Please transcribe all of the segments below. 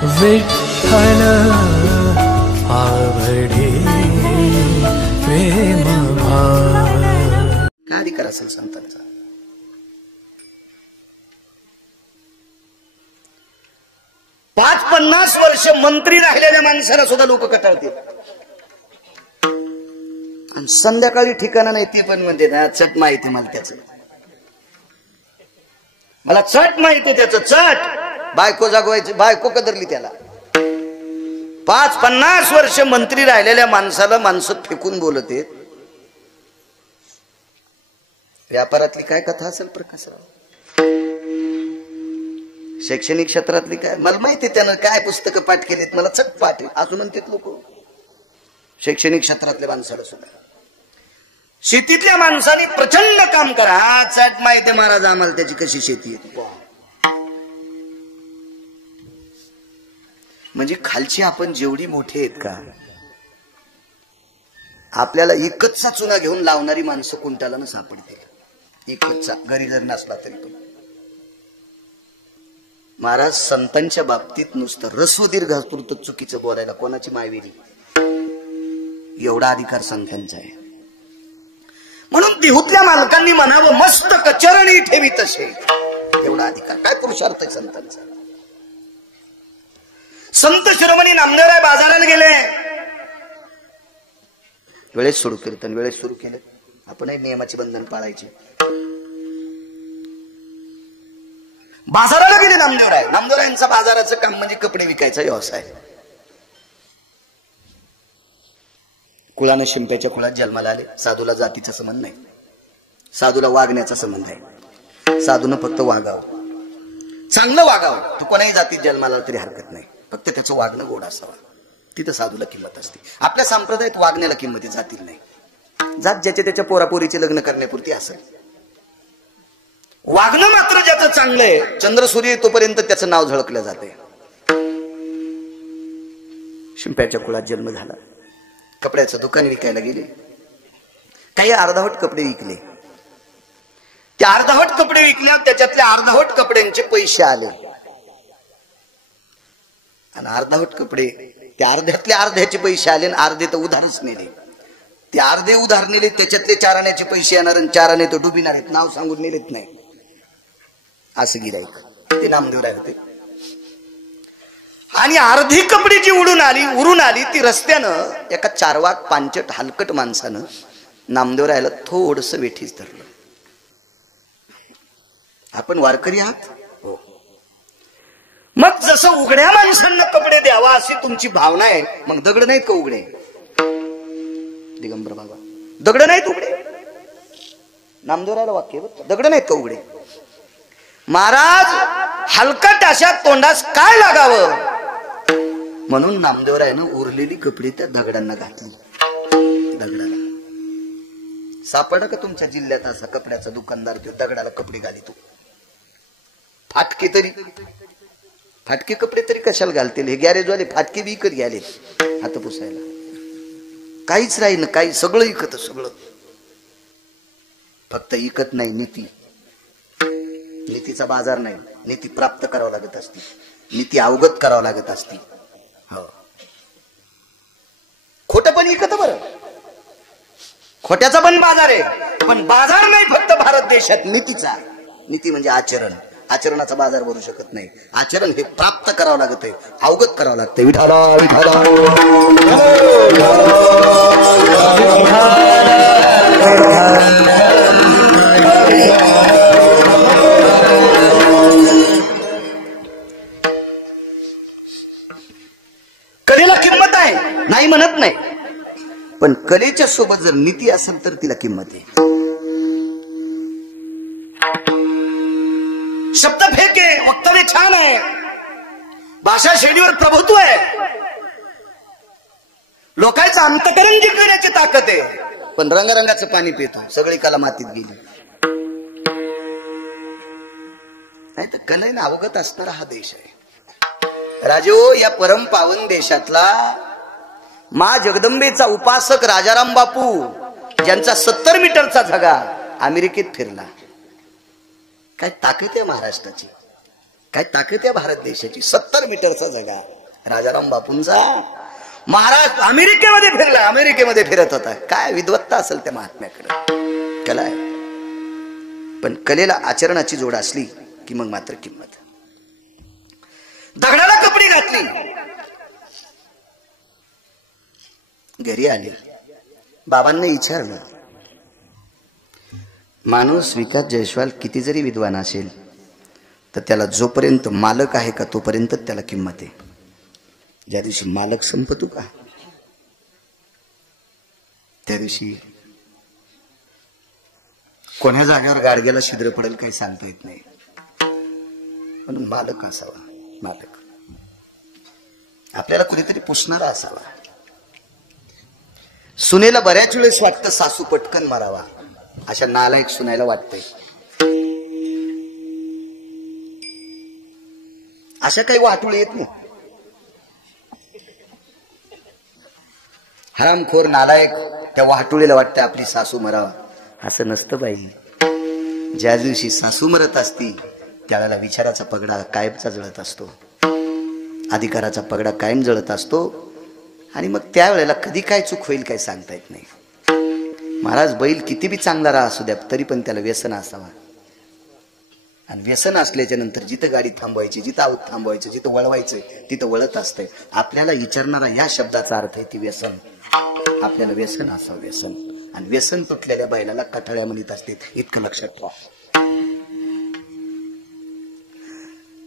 विठ्ठल आवडे प्रेम भाव। काय अधिकार असेल संतांचा? पाच 50 वर्ष मंत्री राहिलेल्या माणसाला सुद्धा लोक कटाळतील आणि संध्याकाळी ठिकाणा नाही ते पण म्हणते ना चट माहिती मला त्याचं, मला चट माहिती त्याचं चट। बायको जागवायची, बायको कदरली त्याला। 50 वर्ष मंत्री राहिलेल्या माणसाला माणसं फेकून बोलत आहेत। व्यापारातली काय कथा असेल प्रकाशराव? शैक्षणिक क्षेत्रातली काय? मला माहिती त्यानं काय पुस्तकं पाठ केलीत, मला चट पाठ असं म्हणतात लोक। शैक्षणिक क्षेत्रातल्या माणसाला सुद्धा, शेतीतल्या माणसाने प्रचंड काम करा, चट माहिती महाराज आम्हाला त्याची कशी शेती येते। म्हणजे खालची आपण जेवढी मोठी आहेत का, आपल्याला एकचचा चुना घेऊन लावणारी माणसं कुंटाला न सापडतील। एकचचा घरी जर नसला तरी पण। महाराज संतांच्या बाबतीत नुसतं रस्व दीर्घापुरतं चुकीचं बोलायला कोणाची मायवेली, एवढा अधिकार संतांचा आहे। म्हणून देहूतल्या मालकांनी म्हणावं मस्त कचरणी ठेवी तसे, एवढा अधिकार। काय पुरुषार्थ आहे संतांचा? संत शिरोमणी नामदेवराय बाजाराला गेले, वेळेस सुरू कीर्तन वेळेस सुरू केले। आपणही नियमाचे बंधन पाळायचे। बाजाराला गेले नामदेवराय। नामदेवरायांचा बाजाराचं काम म्हणजे कपडे विकायचा व्यवसाय। कुळानं शिंप्याच्या कुळात जन्माला आले। साधूला जातीचा संबंध नाही, साधूला वागण्याचा संबंध आहे। साधूनं फक्त वागावं, चांगलं वागावं। तू कोणाही जातीत जन्माला आला तरी हरकत नाही, फक्त त्याचं वागणं गोड असावं, तिथं साधूला किंमत असते। आपल्या संप्रदायात वागण्याला किंमत आहे, जातील नाही। जात ज्याच्या त्याच्या पोरापोरीचे लग्न करण्यापुरती असेल, वागणं मात्र ज्याचं चांगलं आहे, चंद्र सूर्य तोपर्यंत त्याचं नाव झळकलं जाते। शिंप्याच्या कुळात जन्म झाला। कपड्याचं दुकान विकायला गेले, काही अर्धावट कपडे विकले। त्या अर्धावट कपडे विकल्या, त्याच्यातल्या अर्धावट कपड्यांचे पैसे आले आणि अर्धावट कपडे त्या अर्ध्यातल्या अर्ध्याचे पैसे आले आणि अर्धे तर उधारच नेले। ते अर्धे उधार नेले, त्याच्यातले 4 आण्याचे पैसे येणार आणि 4 आणे तो डुबिणार आहेत, नाव सांगून नेलेत नाही। असं गिराईक ते नामदेवराय होते। आणि अर्धी कपडे जी उरून आली ती रस्त्यानं एका चारवाक पांचट हलकट माणसानं नामदेवरायला थोडस वेठीस धरलं। आपण वारकरी आहात हो, मग जसं उघड्या माणसांना कपडे द्यावा अशी तुमची भावना आहे, मग दगड नाहीत का उघडे? दिगंबर बाबा दगड नाहीत उघडे? नामदेवरायला वाक्य दगड नाहीत का उघडे? महाराज हलकट अशा तोंडास काय लागावं म्हणून नामदेवरायनं उरलेली कपडे त्या दगडांना घातली। दगडाला सापडा का तुमच्या जिल्ह्यात असा कपड्याचा दुकानदार तो दगडाला कपडे घालितो? फाटके तरी, फाटके कपडे तरी कशाला घालतील? हे गॅरेजवाले फाटके विकत घ्याले हात पुसायला, काहीच राहील ना, काही सगळं इकत, सगळं। फक्त इकत नाही नीती, नीतीचा बाजार नाही, नीती प्राप्त करावं लागत असते, नीती अवगत करावं लागत असते। हो, खोटं पण इकत बरं, खोट्याचा पण बाजार आहे, पण बाजार नाही फक्त भारत देशात नीतीचा। नीती म्हणजे आचरण, आचरणाचा बाजार भरू शकत नाही। आचरण हे प्राप्त करावं लागत आहे, अवगत करावं लागतं। विठाला विठाला कलेला किंमत आहे नाही म्हणत नाही, पण कलेच्या सोबत जर नीती असेल तर तिला किंमत आहे। शब्द फेक आहे, वक्तव्य छान आहे, भाषा शैलीवर प्रभुत्व आहे, लोकांचं अंतकरण जिंकण्याची ताकद आहे, पण रंगरंगाचं पाणी पितो, सगळी कला मातीत गेली। नाही तर कलेनं अवगत असणारा हा देश आहे। राजो, या परम पावन देशातला मा जगदंबेचा उपासक राजाराम बापू, ज्यांचा 70 मीटरचा झगा अमेरिकेत फिरला, काय ताकद आहे महाराष्ट्राची। काय ताकद आहे भारत देशाची. 70 मीटरचा जगा राजाराम बापूंचा. महाराज अमेरिकेमध्ये फिरला, अमेरिकेमध्ये फिरत होता. काय विद्वत्ता असेल त्या महात्म्याकडे, कला आहे. पण कलेला आचरणाची जोड असली की मग मात्र किंमत. दगडाला कपडे घातली, घरी आले. बाबांना विचारलं, माणूस विकास जयस्वाल किती जरी विद्वान असेल तर त्याला जोपर्यंत मालक आहे का तोपर्यंत त्याला किंमत आहे. ज्या दिवशी मालक संपतो का त्या दिवशी कोण्या जागेवर गाडग्याला छिद्र पडेल काही सांगता येत नाही. म्हणून मालक असावा. मालक आपल्याला कुणीतरी पुसणारा असावा. सुनेला बऱ्याच वेळेस वाटतं सासू पटकन मारावा, अशा नालायक सुनायला वाटतंय. अशा काही वाटोळ येत नाही. हरामखोर नालायक त्या वाटोळीला वाटतं आपली सासू मरावा. असं नसतं बाई. ज्या दिवशी सासू मरत असती त्यावेळेला विचाराचा पगडा कायमचा जळत असतो, अधिकाराचा पगडा कायम जळत असतो. आणि मग त्यावेळेला कधी काय चूक होईल काय सांगता येत नाही. महाराज बैल किती बी चांगला राहा असू द्या तरी पण त्याला व्यसन असावा. आणि व्यसन असल्याच्या नंतर जिथं गाडी थांबवायची, जिथं आऊत थांबवायचं, जिथं वळवायचं तिथं वळत असतंय. आपल्याला विचारणारा या शब्दाचा अर्थ आहे ती व्यसन. आपल्याला व्यसन असावं, व्यसन. आणि व्यसन तुटलेल्या बैलाला कठाळ्या म्हणत असते, इतकं लक्षात ठेवा.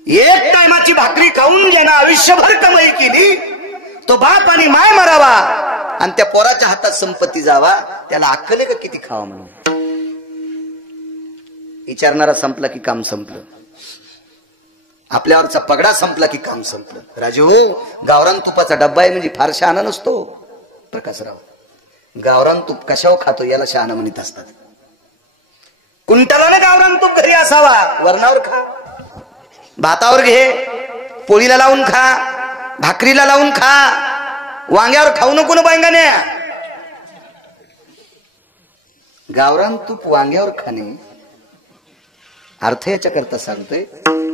एक टायमाची भाकरी खाऊन ज्यानं आयुष्यभर कमाई केली तो बाप आणि माय मरावा आणि त्या पोराच्या हातात संपत्ती जावा, त्याला अक्कल आहे का किती खावा म्हणून. विचारणारा संपला की काम संपलं. आपल्यावरचा पगडा संपला की काम संपलं. राजू, गावरान तुपाचा डब्बा आहे म्हणजे फार शहाणा नसतो. प्रकाशराव, गावरान तूप कशावर खातो याला शहाणा म्हणत असतात. कुंटलाने गावरान तूप घरी असावा, वरणावर खा, भातावर घे, पोळीला लावून खा, भाकरीला लावून खा, वांग्यावर खाऊ नको ना बांगाने. गावरान तूप वांग्यावर खाणे अर्थ याच्या करता सांगतोय,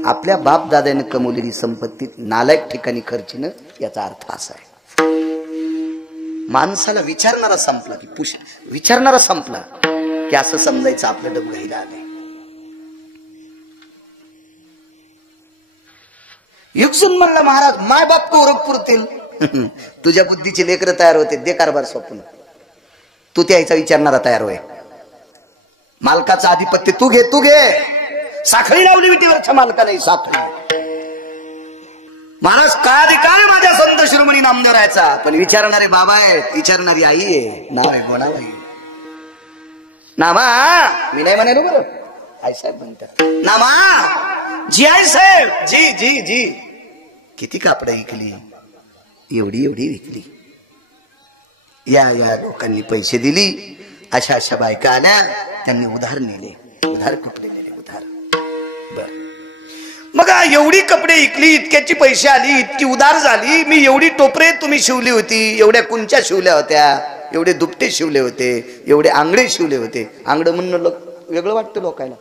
आपल्या बाप दादाने कमवलेली संपत्ती नालायक ठिकाणी खर्चीनं, याचा अर्थ असा आहे. माणसाला विचारणारा संपला की विचारणारा संपला की असं समजायचं आपलं डब घाईला आलंय. युगसून म्हणला महाराज, माय बाप कौरव पुरतील. तुझ्या बुद्धीचे लेकर तयार होते, दे कारभार स्वप्न. तू त्याचा विचारणारा तयार होय. मालकाचं आधिपत्य तू घे, तू घे. साखळी लावली विटीवरच्या मालका नाही, साखळी. महाराज काय काय माझ्या संत शिरोमणी नामदेवरायचा, पण विचारणारे बाबा आहेत, विचारणारी आई आहे. नाव आहे गोणाबाई. नामा मी नाही म्हणालो बरं, आई साहेब म्हणतात. नामा जी आई साहेब, जी जी जी. किती कापडं विकली, एवढी एवढी विकली. या या लोकांनी पैसे दिली, अशा अशा बायका आल्या, त्यांनी उधार नेले. उधार कुठले नेले? उधार. बर, मग एवढी कपडे विकली, इतक्याची पैसे आली, इतकी उधार झाली. मी एवढी टोपरे तुम्ही शिवली होती, एवढ्या कुंच्या शिवल्या होत्या, एवढे दुपटे शिवले होते, एवढे आंगडे शिवले होते. आंगड म्हणणं वेगळं वाटतं लोकांना,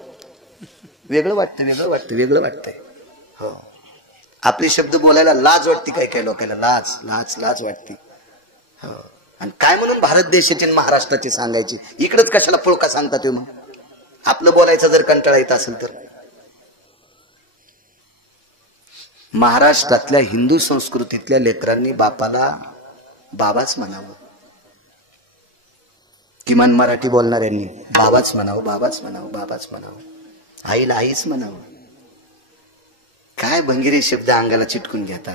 वेगळं वाटतं, वेगळं वाटतं, वेगळं वाटतंय. हो, आपले शब्द बोलायला लाज वाटते काय काय लोकांना, लाज लाज लाज वाटते. हो, आणि काय म्हणून भारत देशाचे महाराष्ट्राचे सांगायचे, इकडेच कशाला पुळका सांगतात ते. मग आपलं बोलायचं जर कंटाळा येत असेल तर. महाराष्ट्रातल्या हिंदू संस्कृतीतल्या लेकरांनी बापाला बाबाच म्हणावं. किमान मराठी बोलणाऱ्यांनी बाबाच म्हणावं, बाबाच म्हणावं, बाबाच म्हणावं. आईला आईच म्हणावं. काय भंगिरी शब्द अंगाला चिटकून घेता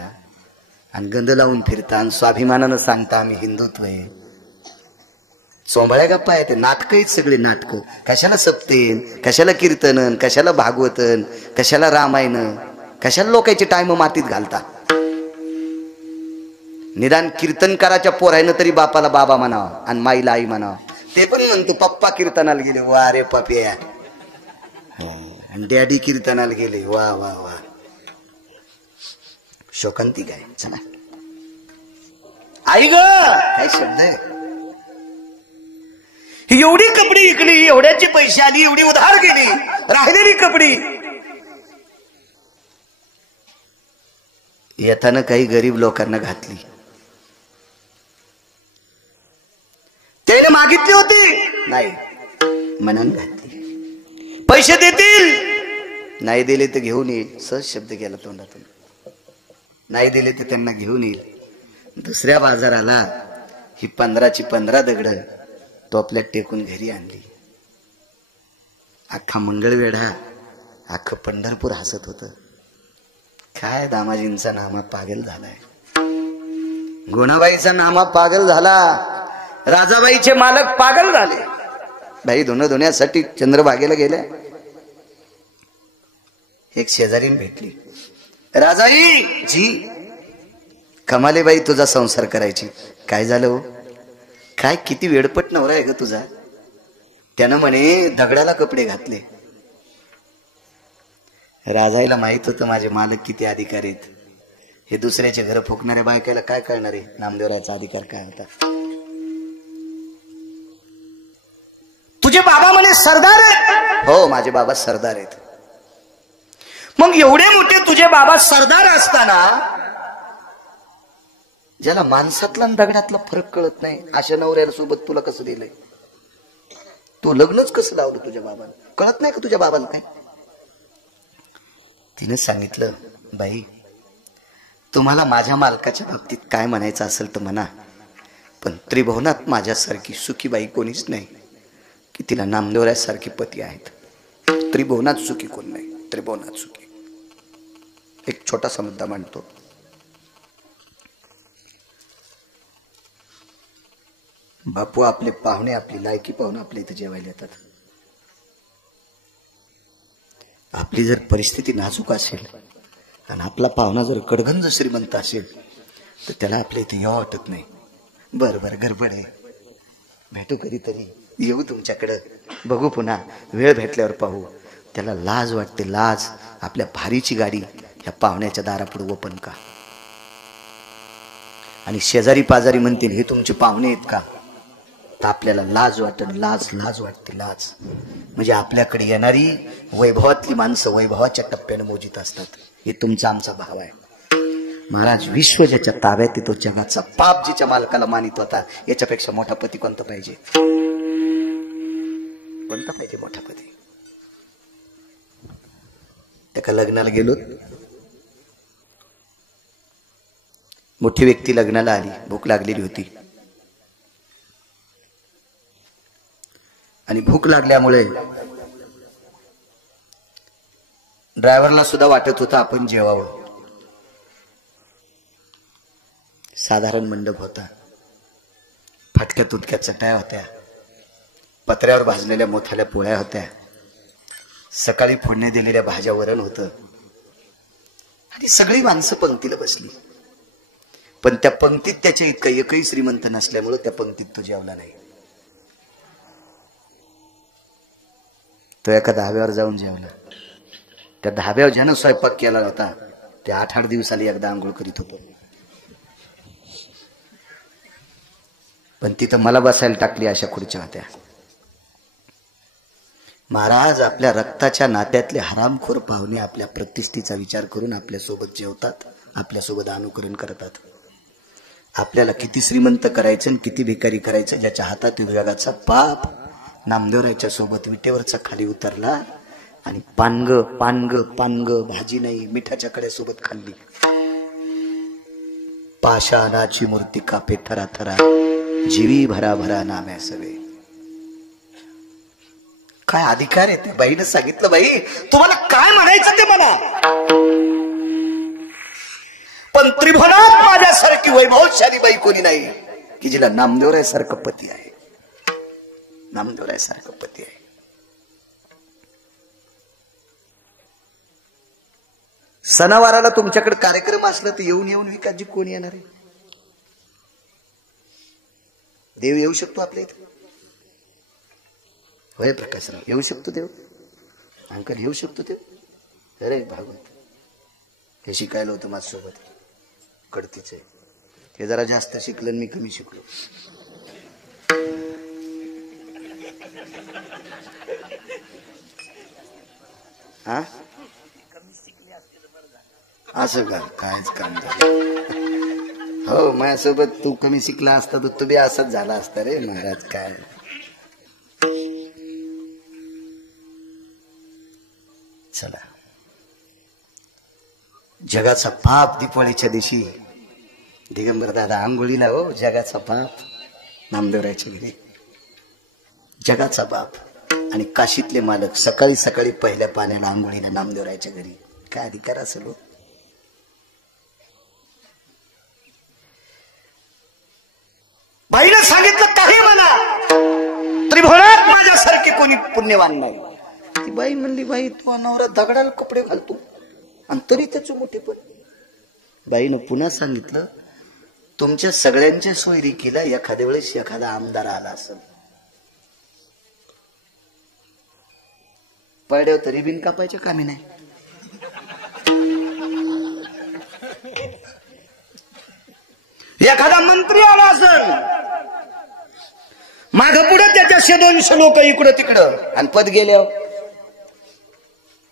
आणि गंध लावून फिरता आणि स्वाभिमानानं सांगता आम्ही हिंदुत्व आहे. चोंबळ्या गप्पा आहे ते. नाटक आहेत सगळे नाटक. कशाला सप्तेन, कशाला कीर्तन, कशाला भागवतन, कशाला रामायण, कशाला लोकांचे टाइम मातीत घालता. निदान कीर्तनकाराच्या पोरायनं तरी बापाला बाबा म्हणावं आणि माईला आई म्हणावं. ते पण म्हणतो पप्पा कीर्तनाला गेले, वा रे पप्या. आणि डॅडी कीर्तनाला गेले, वा वा वा. शोकांती काय. चला आई ग, काय शब्द आहे. एवढी कपडी विकली, एवढ्याचे पैसे आली, एवढी उधार गेली, राहिलेली कपडी येताना काही गरीब लोकांना घातली. त्याने मागितली होती, नाही, मनान घातली. पैसे देतील, नाही दिले तर घेऊन येईल. सहज शब्द गेला तोंडातून. नाही दिले तर त्यांना घेऊन येईल. दुसऱ्या बाजाराला ही 15ची 15 दगड टोपल्यात टेकून घरी आणली. अख्खा मंगळवेढा, अख्खं पंढरपूर हसत होत. काय दामाजींचा नामा पागल झालाय, गुणाबाईचा नामा पागल झाला, राजाबाईचे मालक पागल झाले. बाई धुण्यासाठी चंद्रभागेला गेल्या. एक शेजारीन भेटली. राजाई जी, कमाले बाई तुझा संसार करायची. काय झालं हो? काय किती वेडपट नवरा आहे ग तुझा. त्यानं म्हणे दगडाला कपडे घातले. राजाईला माहित होतं माझे मालक किती अधिकारी आहेत. हे दुसऱ्याचे घर फुकणाऱ्या बायकाला काय कळणार आहे नामदेवराचा अधिकार काय होता. तुझे बाबा म्हणे सरदार आहेत. हो, माझे बाबा सरदार आहेत. मग एवढे मोठे तुझे बाबा सरदार असताना ज्याला माणसातला दगडातला फरक कळत नाही अशा नवऱ्याला सोबत तुला कसं दिलंय? तू लग्नच कसं लावलं तुझ्या बाबाला? कळत नाही का तुझ्या बाबाला काय? तिने सांगितलं, बाई तुम्हाला माझ्या मालकाच्या बाबतीत काय म्हणायचं असेल तर म्हणा, पण त्रिभुवनात माझ्यासारखी सुखी बाई कोणीच नाही की तिला नामदेवरायासारखे पती आहेत. त्रिभुवनात सुखी कोण नाही, त्रिभुवनात सुखी. एक छोटासा मुद्दा मांडतो. बापू आपले पाहुणे, आपली लायकी पाहुणे आपल्या इथे जेवायला येतात. आपली जर परिस्थिती नाजूक असेल आणि आपला पाहुणा जर कडगंज श्रीमंत असेल तर त्याला आपल्या इथे यावं वाटत नाही. बरं गडबड आहे, भेटू कधीतरी, येऊ तुमच्याकडं, बघू पुन्हा, वेळ भेटल्यावर पाहू. त्याला लाज वाटते, लाज. आपल्या भारीची गाडी ह्या पाहुण्याच्या दारापुढे ओपन का? आणि शेजारी पाजारी म्हणतील हे तुमचे पाहुणे आहेत का? तर आपल्याला लाज वाटत, लाज वाटते, लाज. म्हणजे आपल्याकडे येणारी वैभवातली माणसं वैभवाच्या टप्प्याने मोजित असतात. हे तुमचा आमचा भाव आहे. महाराज, विश्व ज्याच्या ताब्यात येतो, जगाचा पाप जिच्या मालकाला मानित होता, याच्यापेक्षा मोठा पती कोणता पाहिजे? कोणता पाहिजे मोठा पती? एका लग्नाला गेलो, मोठी व्यक्ती लग्नाला आली, भूक लागलेली होती आणि भूक लागल्यामुळे ड्रायव्हरला सुद्धा वाटत होतं आपण जेवावं. साधारण मंडप होता, फाटक्या तुटक्या चटया होत्या, पत्र्यावर भाजलेल्या मोठाल्या पोळ्या होत्या, सकाळी फोडणी दिलेल्या भाज्या, वरण होतं आणि सगळी माणसं पंक्तीला बसली. पण त्या पंक्तीत त्याच्या इतका एकही श्रीमंत नसल्यामुळे त्या पंक्तीत तो जेवला नाही. तो एका धाब्यावर जाऊन जेवला. त्या धाब्यावर ज्यानं स्वयंपाक केला होता त्या 8-8 दिवसाला एकदा आंघोळ करीत होतो. पण तिथं मला बसायला टाकली अशा खुर्च्या होत्या. महाराज, आपल्या रक्ताच्या नात्यातले हरामखोर पाहुणे आपल्या प्रतिष्ठेचा विचार करून आपल्यासोबत जेवतात, आपल्यासोबत अनुकरण करतात. आपल्याला किती श्रीमंत करायचं आणि किती भिकारी करायचं, ज्याच्या हातात विवेकाचा पाप. नामदेवरायच्या सोबत विटेवरचा खाली उतरला आणि पानग भाजी नाही मिठाच्या कड्यासोबत खाल्ली. पाषाणाची मूर्ती कापे थरा थरा, जीवी भरा भरा नाम्या सवे. काय अधिकार आहे ते? बाईनं सांगितलं, बाई तुम्हाला काय म्हणायचं ते म्हणा, पण त्रिभुवनात माझ्यासारखी वैभवशाली बाई कोणी नाही की जिला नामदेवरायासारखं पती आहे. नामदेवरायासारखं पती आहे. सणावाराला तुमच्याकडे कार्यक्रम असला तर येऊन विकासजी कोण येणार आहे? देव येऊ शकतो आपल्या इथे? होय प्रकाशराव, येऊ शकतो देव? अंकल येऊ शकतो देव? अरे भागवत, हे शिकायला होतं माझ्यासोबत, कडतीच आहे. हे जरा जास्त शिकलं, मी कमी शिकलो. हा, असं का कायच काम झालं हो माझ्यासोबत तू कमी शिकला असता तर तू बी असंच झाला असता रे महाराज काय चला जगाचा पाप दीपावलीच्या दिवशी दिगंबर दादा आंघोळीला हो जगाचा पाप नामदेवरायच्या घरी जगाचा बाप आणि काशीतले मालक सकाळी सकाळी पहिल्या पाण्याला आंघोळीला नामदेवरायच्या घरी काय अधिकार असेल हो बाईनं सांगितलं काही म्हणा त्रिभुवनात माझ्यासारखे कोणी पुण्यवान नाही ती बाई म्हणली बाई तू नवरा दगडाला कपडे घालतो आणि तरी त्याचं मोठे पण बाईनं पुन्हा सांगितलं तुमच्या सगळ्यांच्या सोयरीकीला एखाद्या वेळेस एखादा आमदार आला असेल पडव तरी बिन कापायच्या कामी नाही एखादा मंत्री आला असेल माग पुढे त्याच्या 100-200 लोक इकडं तिकडं आणि पद गेल्यावर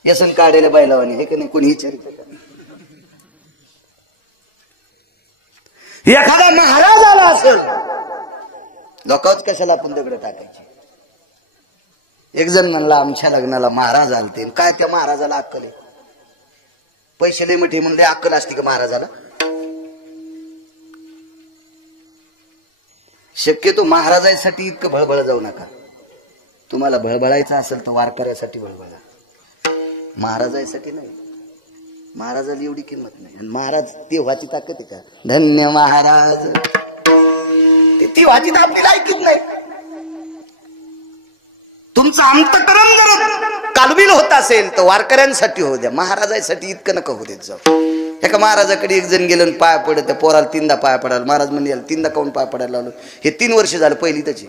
यसन काढायला बैलावानी हे का नाही कोणी विचारित एखादा महाराज आला असेल लोकच कशाला आपण दगड टाकायची एक जण म्हणला आमच्या लग्नाला महाराज आलते काय त्या महाराजाला अक्कल आहे पैसे लय मोठे म्हणले अक्कल असते का महाराजाला शक्यतो महाराजासाठी इतकं भळभळ जाऊ नका तुम्हाला भळभळायचं असेल तर वारकऱ्यासाठी भळभळा महाराजासाठी नाही महाराजाला एवढी किंमत नाही आणि महाराज तेव्हाची ताकद आहे का धन्य महाराज तेव्हाची तर आपली लायकीच नाही तुमचं अंतकरण जर कालबिल होत असेल तर वारकऱ्यांसाठी होऊ द्या महाराजासाठी इतकं नका होऊ देत जाऊ एका महाराजाकडे एक जण गेलं पाया पडत त्या पोराला 3दा पाया पडायला महाराज म्हणजे 3दा काऊन पाया पडायला लावलं हे 3 वर्ष झालं पहिली त्याची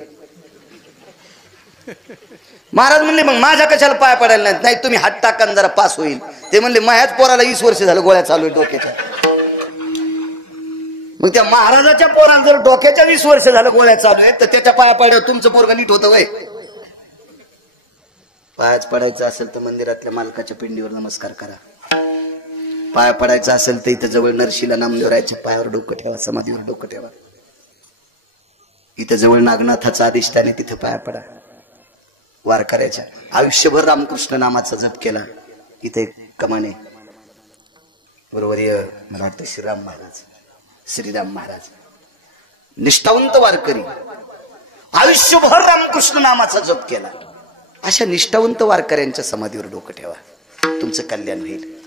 महाराज म्हणले मग माझ्या कशाला पाया पडायला नाही तुम्ही हात टाकान जरा पास होईल ते म्हणले माझ्याच पोराला 20 वर्ष झालं गोळ्या चालू आहे डोक्याच्या मग त्या महाराजाच्या पोराला जर डोक्याच्या 20 वर्ष झालं गोळ्या चालू आहेत तर त्याच्या पाया पडल्यावर तुमचं पोरग नीट होतं वय पायाच पडायचं असेल तर मंदिरातल्या मालकाच्या पिंडीवर नमस्कार करा पाया पडायचं असेल तर इथं जवळ नरशीला नामदेवरायच्या पायावर डोकं ठेवा समाधीवर डोकं ठेवा इथं जवळ नागनाथाचा अधिष्ठाने तिथे पाया पडा वारकऱ्याच्या आयुष्यभर रामकृष्ण नामाचा जप केला इथे एक कमाने बरोबर मला वाटतं श्रीराम महाराज निष्ठावंत वारकरी आयुष्यभर रामकृष्ण नामाचा जप केला अशा निष्ठावंत वारकऱ्यांच्या समाधीवर डोकं ठेवा तुमचं कल्याण होईल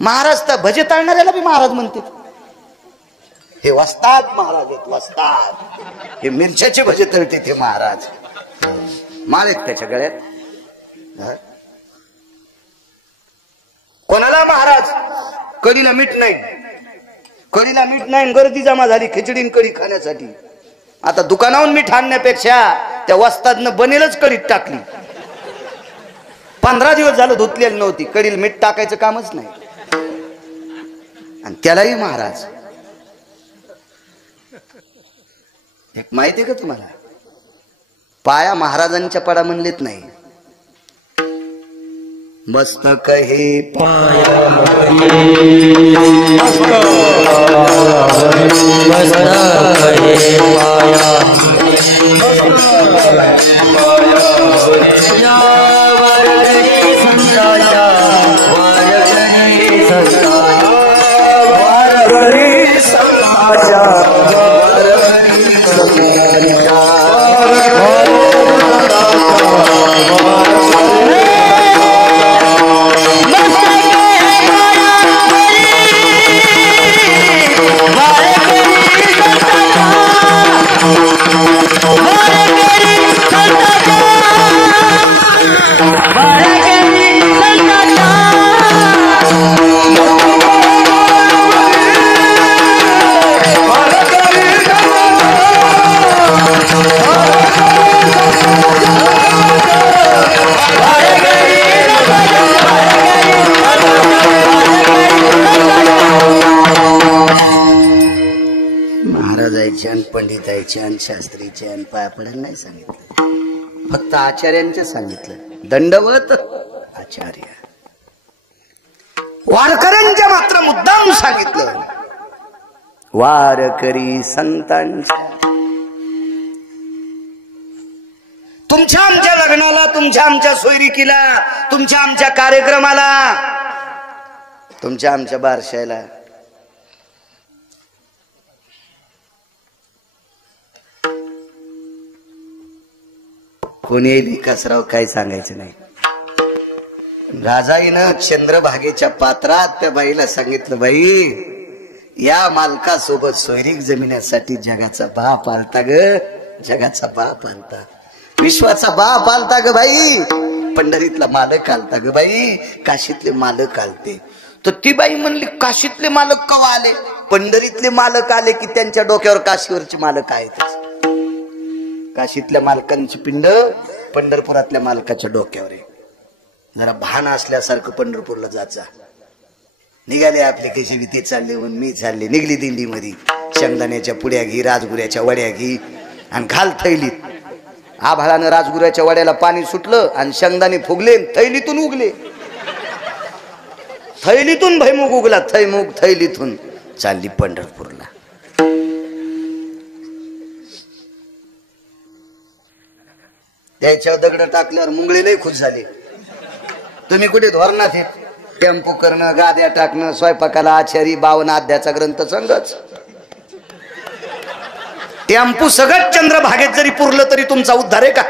महाराज तर भजे ताळणाऱ्याला बी महाराज म्हणते हे वस्ताद महाराज आहेत वस्ताद हे मिरच्याचे भजे तळते ते महाराज माल आहेत त्याच्या गळ्यात कोणाला महाराज कढीला मीठ नाही गर्दी जमा झाली खिचडी कढी खाण्यासाठी आता दुकानाहून मीठ आणण्यापेक्षा त्या वस्तादनं बनेलच कढीत टाकली 15 दिवस झालं धुतलेली नव्हती कढीला मीठ टाकायचं कामच नाही आणि त्यालाही महाराज एक माहिती आहे का तुम्हाला पाया महाराजांच्या पडा म्हणलेत नाही मस्तक हे पाया पंडितांचे आणि शास्त्रीचे आणि पाया पडायला नाही सांगितलं फक्त आचार्यांचे सांगितलं दंडवत आचार्य वारकऱ्यांच्या मात्र मुद्दाम सांगितलं, वारकरी संतांच्या तुमच्या आमच्या लग्नाला, तुमच्या आमच्या सोयरिकीला, तुमच्या आमच्या कार्यक्रमाला, तुमच्या आमच्या बारशाला कोणी विकासराव काय सांगायचं नाही. राजाईनं चंद्रभागेच्या पात्रात त्या बाईला सांगितलं, बाई या मालकासोबत सोयरीक जमिन्यासाठी जगाचा बाप आलता ग, जगाचा बाप आलता, विश्वाचा बाप आलता ग बाई, पंढरीतला मालक आलता ग बाई, काशीतले मालक आलते. तर ती बाई म्हणली, काशीतले मालक कवा आले? पंढरीतले मालक आले की त्यांच्या डोक्यावर काशीवरची मालक आहेत. काशीतल्या मालकांची पिंड पंढरपुरातल्या मालकाच्या डोक्यावर आहे. जरा भान असल्यासारखं पंढरपूरला जायचा. निघाले आपले केशवी, ते चालले म्हणून मी चालले. निघली दिंडी मध्ये, शेंगदाण्याच्या पुड्या घे, राजगुऱ्याच्या वड्या घे आणि घाल थैलीत. आभाळानं राजगुऱ्याच्या वड्याला पाणी सुटलं आणि शेंगदाणे फुगले, थैलीतून उगले. थैलीतून भैमुग उगला, थैमुग थैलीतून चालली पंढरपूरला. त्याच्यावर दगड टाकल्यावर मुंगळे नाही खुश झाले. तुम्ही कुठे धोरणात आहेत? टेम्पो करणं, गाद्या टाकणं, स्वयंपाकाला आचारी, 52 अध्यायाचा ग्रंथ संगच. टेम्पो सगळं चंद्रभागेत जरी पुरलं तरी तुमचा उद्धार आहे का?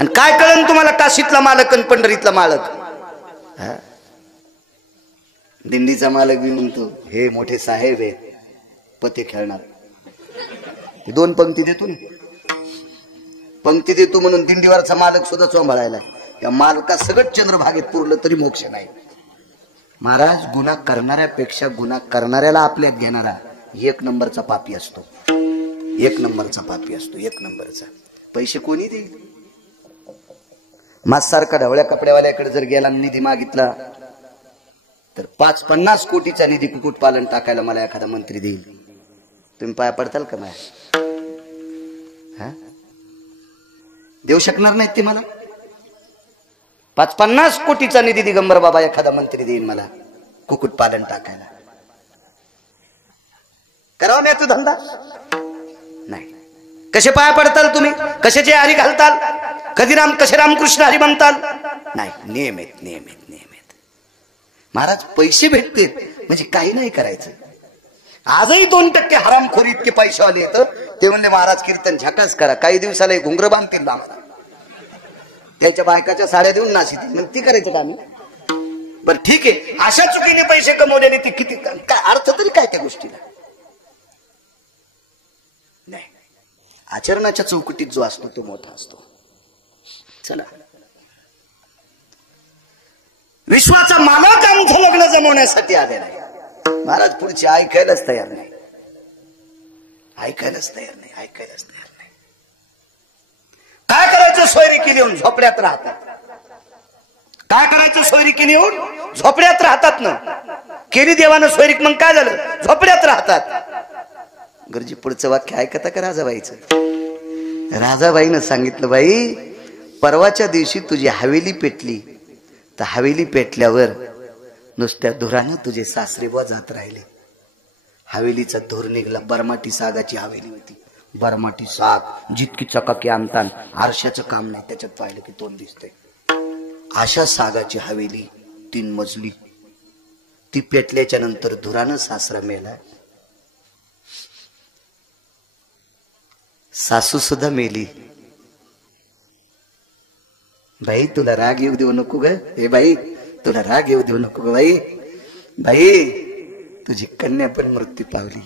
आणि काय कळन तुम्हाला काशीतला मालक आणि पंढरीतला मालक? दिंडीचा मालक बी म्हणतो, हे मोठे साहेब आहेत, पते खेळणार. 2 पंक्ती देतो ना, पंक्ती देतो म्हणून दिंडीवरचा मालक सुद्धा चोंभाळायला. त्या मालका सगळं चंद्रभागेत पुरलं तरी मोक्ष नाही. महाराज, गुन्हा करणाऱ्यापेक्षा गुन्हा करणाऱ्याला आपल्यात घेणारा 1 नंबरचा पापी असतो. 1 नंबरचा पापी असतो, 1 नंबरचा. पैसे कोणी देईल? माझ्यासारखा ढवळ्या कपड्यावाल्याकडे जर गेला निधी मागितला तर 50 कोटीचा निधी कुक्कुटपालन टाकायला मला एखादा मंत्री देईल. तुम्ही पाया पडताल का? माझ्या देऊ शकणार नाहीत ते मला. 50 कोटीचा निधी दिगंबर बाबा एखादा मंत्री देईल मला कुक्कुटपालन टाकायला. करावा नाही तू धंदा? नाही. कसे पाया पडताल तुम्ही? कशाचे हरी घालताल? कसे रामकृष्ण हरी म्हणताल? नाही. नियम आहेत, नियम आहेत, नियम आहेत. महाराज, पैसे भेटते म्हणजे काही नाही करायचं. आजही 2% हरामखोरी इतके पैशावाले येतं. ते म्हणले, महाराज कीर्तन झकास करा, काही दिवसाला घुंगर बांधतील आम्हाला, त्यांच्या बायकाच्या साड्या देऊन नाशितील. मग ती करायचं का आम्ही? बरं ठीक आहे, अशा चुकीने पैसे कमवलेले ते किती, काय अर्थ तरी काय त्या गोष्टीला? नाही. आचरणाच्या चौकटीत जो असतो तो मोठा असतो. चला, विश्वाचा मालक आमचं लग्न जमवण्यासाठी आलेला आहे. महाराज पुढचे ऐकायलाच तयार नाही, ऐकायलाच तयार नाही, ऐकायलाच तयार नाही. काय करायचं? सोयरीकी येऊन झोपड्यात राहतात. काय करायचं? सोयरीकी येऊन झोपड्यात राहतात ना. केली देवानं सोयरीक, मग काय झालं? झोपड्यात राहतात. गुरुजी पुढचं वाक्य ऐकता का राजाबाईचं? राजाबाईनं सांगितलं, बाई परवाच्या दिवशी तुझी हवेली पेटली, तर हवेली पेटल्यावर नुसत्या धुरानं तुझे सासरे बुवा जात राहिले. हवेलीचा धूर निघला. बरमाटी सागाची हवेली होती. बरमाटी साग जितकी चकाकी आणतान आरशाचं काम नाही त्याच्यात, पाहिलं की तोंड दिसतंय. अशा सागाची हवेली 3 मजली. ती पेटल्याच्या नंतर धुरानं सासरा मेला. सासू सुद्धा मेली. बाई तुला राग येऊ देऊ नको ग, हे बाई तुला राग येऊ देऊ नको ग बाई. बाई तुझी कन्या पण मृत्यू पावली.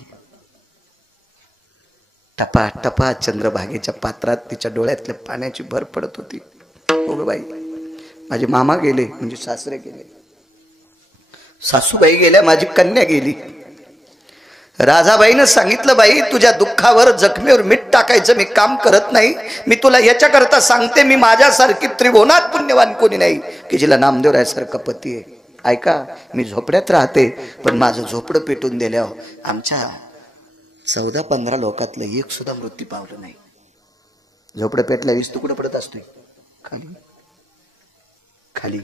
टपा टपा चंद्रभागेच्या पात्रात तिच्या डोळ्यातल्या पाण्याची भर पडत होती. हो ग बाई, माझे मामा गेले म्हणजे सासरे गेले, सासूबाई गेल्या, माझी कन्या गेली. राजाबाईनं सांगितलं, बाई तुझ्या दुःखावर जखमेवर मीठ टाकायचं मी काम करत नाही. मी तुला याच्याकरता सांगते, मी माझ्यासारखी त्रिभुवनात पुण्यवान कोणी नाही की जिला नामदेवरायासारखा पती आहे. ऐका, मी झोपड्यात राहते, पण माझं झोपडं पेटून दिल्यावर आमच्या 14-15 लोकातलं एक सुद्धा मृत्यू पावलं नाही. झोपडं पेटल्या वीस तू कुठं पडत असतोय? खाली खाली.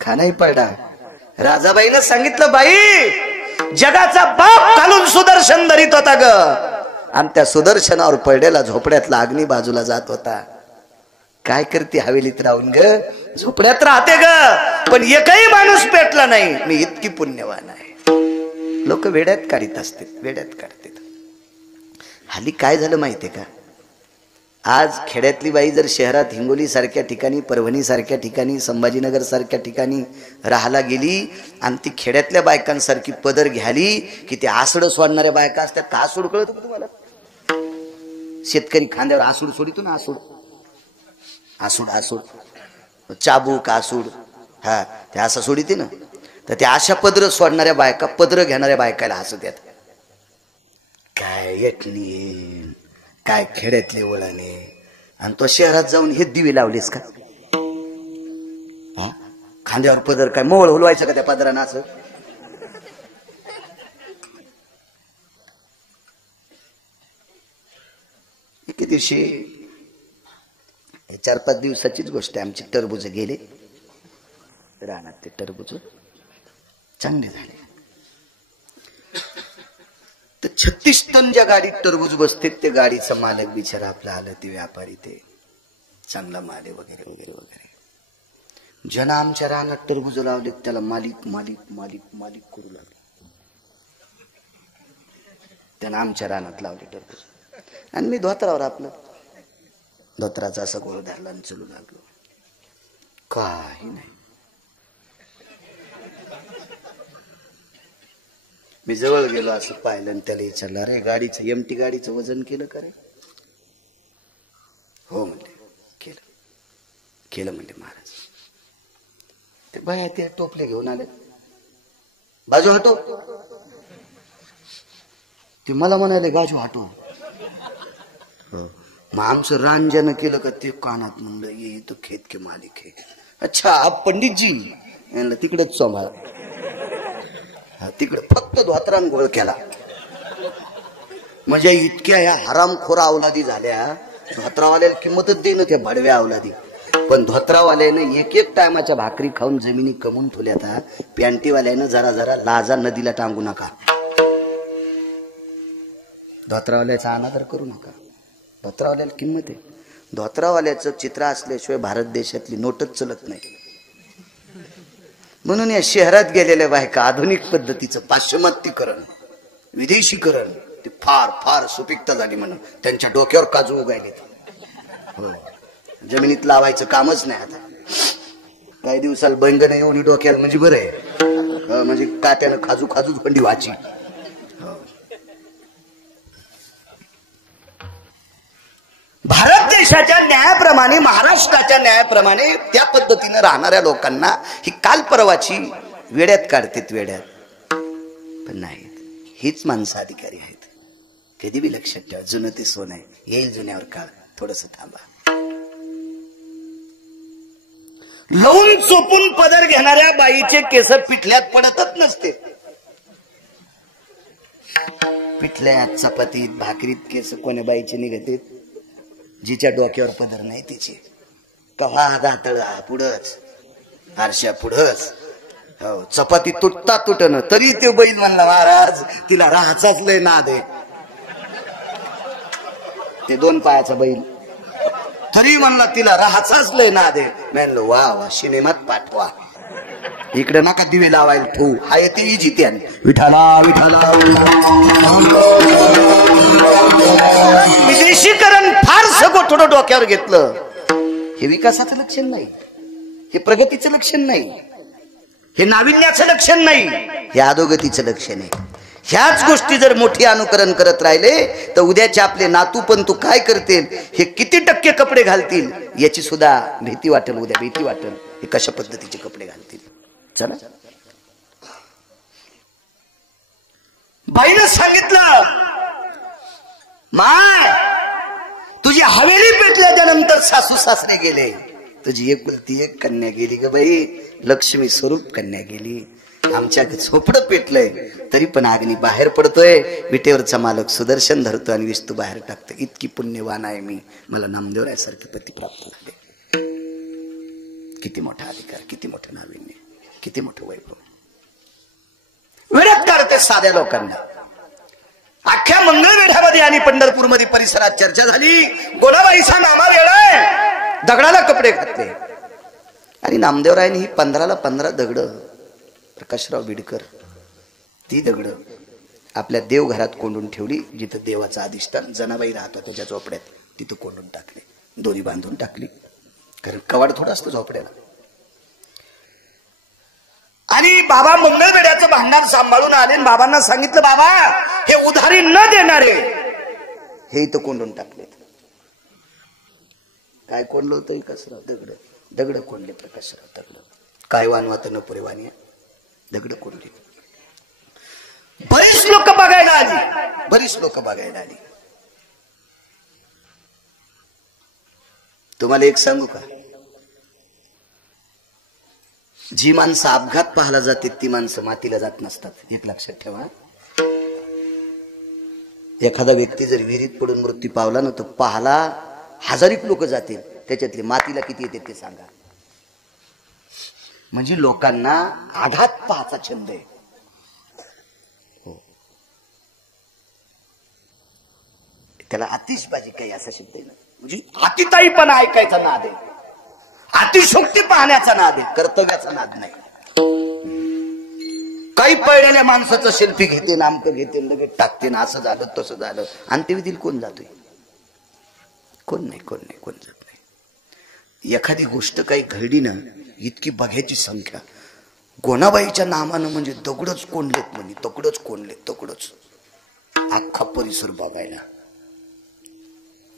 खानाही पडला राजाबाईनं सांगितलं, बाई जगाचा बाप घालून सुदर्शन धरीत होता ग, आणि त्या सुदर्शनावर पडलेला झोपड्यातला अग्नी बाजूला जात होता. काय करते हवेलीत राहून ग, झोपड्यात राहते ग, पण एकही माणूस पेटला नाही. मी इतकी पुण्यवान आहे. लोक वेड्यात काढीत असते, वेड्यात काढतात. हल्ली काय झालं माहितीये का, आज खेड्यातली बाई जर शहरात हिंगोली सारख्या ठिकाणी, परभणी सारख्या ठिकाणी, संभाजीनगर सारख्या ठिकाणी राहायला गेली आणि ती खेड्यातल्या बायकांसारखी पदर घ्याली की ते आसड सोडणाऱ्या बायका असतात. का आसूड कळत का तुम्हाला? शेतकरी खांद्यावर आसूड सोडितो ना, आसूड आसूड आसूड चाबूक आसूड, हा ते असं सोडिते ना. तर त्या अशा पदर सोडणाऱ्या बायका, पदर घेणाऱ्या बायकाला हसत येत. काय येटली, काय खेड्यातले वळणे, आणि तो शहरात जाऊन हे दिवे लावलेस का? खांद्यावर पदर काय मोळ हुलवायचं का त्या पदरानं? असं किती दिवशी, 4-5 दिवसाचीच गोष्ट आहे. आमची टरबूज गेले रानात, ते टरबूज चांगले झाले. तर 36 टन ज्या गाडीत टरबूज बसते, ते गाडीचा मालक बिचारा आपला आलं, ते व्यापारी, ते चांगला माल आहे वगैरे वगैरे वगैरे. ज्यांना आमच्या रानात टरबूज लावले त्याला मालिक मालिक मालिक मालिक करू लागले. त्यानं आमच्या रानात लावले टरबूज, आणि मी धोत्रावर आपलं धोत्राचा असा गोळ धरला आणि चलू लागलो. काही नाही. मी जवळ गेलो, असं पाहिलं आणि त्याला विचारलं, अरे गाडीचं एमटी गाडीचं वजन केलं का रे? हो म्हणले, केलं. केलं म्हणले महाराज. ते बाया ते टोपले घेऊन आले, बाजू हटो. ते मला म्हणाले गाजू हटो. मग आमचं रांजन केलं का ते कानात म्हणलं, ये तो खेत के मालिक है. अच्छा आप पंडित जी, म्हणलं तिकडेच सांभाळा. तिकडे फक्त धोत्रान गोळ केला. म्हणजे इतक्या या हरामखोरा अवलादी झाल्या, धोत्रावाल्याला किंमतच देणं त्या बडव्या अवलादी. पण धोत्रावाल्यानं एक एक टायमाच्या भाकरी खाऊन जमिनी कमवून ठेवल्या. पॅन्टीवाल्यानं जरा जरा लाजा नदीला टांगू नका. धोत्रावाल्याचा अनादर करू नका. धोत्रावाल्याला किंमत आहे. धोत्रावाल्याचं चित्र असल्याशिवाय भारत देशातली नोटच चलत नाही. म्हणून या शहरात गेलेल्या बायका आधुनिक पद्धतीचं पाश्चिमात्यीकरण, विदेशीकरण, ती फार फार सुपिकता झाली म्हणून त्यांच्या डोक्यावर काजू उगायले. हो, जमिनीत लावायचं कामच नाही आता. काही दिवसाला बैंगन येऊन डोक्याला म्हणजे बरं आहे, म्हणजे काट्यानं खाजू खाजूच खंडी व्हायची. भारत देशाच्या न्यायाप्रमाणे, महाराष्ट्राच्या न्यायाप्रमाणे त्या पद्धतीने राहणाऱ्या लोकांना ही काल परवाची वेड्यात काढतात, वेड्यात. पण नाहीत, हीच माणसं अधिकारी आहेत. कधी बी लक्षात ठेवा, जुनं ते सोनं आहे, येईल जुन्यावर काळ. थोडस थांबा. लावून चोपून पदर घेणाऱ्या बाईचे केस पिठल्यात पडतच नसते. पिठल्यात, चपातीत, भाकरीत केस कोण्या बाईचे निघते? जिच्या डोक्यावर पदर नाही तिचे. कव्हा दातळा पुढच, आरशा पुढच. हो, चपाती तुटता तुटन तरी ते बैल म्हणला, महाराज तिला राहाचाच लय नाद आहे. ते 2 पायाचा बैल तरी म्हणला तिला राहाचाच लय नाद आहे. म्हणलं वा वा, सिनेमात पाठवा. इकडे नका दिवे लावायला ठेवू, हाय ते इजिते. विठाला विठाला. विदेशीकरण फार सगळं थोडं डोक्यावर घेतलं. हे विकासाचं लक्षण नाही, हे प्रगतीचं लक्षण नाही, हे नाविन्याचं लक्षण नाही, हे अधोगतीचं लक्षण आहे. ह्याच गोष्टी जर मोठी अनुकरण करत राहिले तर उद्याचे आपले नातू पण तू काय करतील, हे किती टक्के कपडे घालतील याची सुद्धा भीती वाटेल. उद्या भीती वाटेल, हे कशा पद्धतीचे कपडे घालतील. चला, बाईनं सांगितलं, माय तुझी हवेली पेटल्याच्या नंतर सासू सासरे गेले, तुझी एकुलती एक कन्या गेली ग बाई, लक्ष्मी स्वरूप कन्या गेली. आमच्या झोपडं पेटलंय तरी पण अग्नी बाहेर पडतोय. विटेवरचा मालक सुदर्शन धरतो आणि विस्तू बाहेर टाकतो. इतकी पुण्यवान आहे मी, मला नामदेवरायासारखे पती प्राप्त झाले. किती मोठा अधिकार, किती मोठं नाविन्य, किती मोठं वैभव. वेड्यात काढते साध्या लोकांना. अख्ख्या मंगळवेढ्यामध्ये आणि पंढरपूरमध्ये परिसरात चर्चा झाली, गोलाबाईचा नामा वेळाय, दगडाला कपडे घातले. आणि नामदेवरायांनी ही 15ला 15 दगड, प्रकाशराव बिडकर, ती दगड आपल्या देवघरात कोंडून ठेवली. जिथं देवाचा अधिष्ठान जनाबाई राहत होत्या त्याच्या झोपड्यात, तिथं कोंडून टाकले, दोरी बांधून टाकली. कारण कवाड थोडं असतं झोपड्याला. आणि बाबा मंगळवेढ्याचं भांडार सांभाळून आले. बाबांना सांगितलं, बाबा हे उधारी न देणारे हे इथं कोंडून टाकले. काय कोंडलं होतं? कसं दगड, दगड कोंडले प्रकाशराव, दगड. काय वानवात न पुरे वाणी, दगड कोंडले. बरीच लोक बघायला आली, बरीच लोक बघायला आली. तुम्हाला एक सांगू का? जी माणसं अपघात पाहायला जाते ती माणसं मातीला जात नसतात. एक लक्षात ठेवा. एखादा व्यक्ती जर विहिरीत पडून मृत्यू पावला ना, तर पाहायला हजारिक लोक जातील, त्याच्यातले मातीला किती येते ते सांगा. म्हणजे लोकांना आघात पाहायचा छंद आहे. त्याला अतिशबाजी काही असा शब्द आहे ना, म्हणजे अतिताईपणा ऐकायचा नाद आहे, अतिशोक्ती पाहण्याचा नाद आहे, कर्तव्याचा नाद नाही. काही पळलेल्या माणसाचं सेल्फी घेते, नामकं घेते, लगेच टाकते ना, असं झालं तसं झालं. अंत्यविधीला कोण जातोय? कोण नाही, कोण नाही, कोण जात नाही. एखादी गोष्ट काही घडली ना, इतकी बघायची संख्या. गोनाबाईच्या नामानं म्हणजे दगडच कोंडलेत, म्हणजे दगडच कोंडलेत, दगडच. अख्खा परिसर बघायला.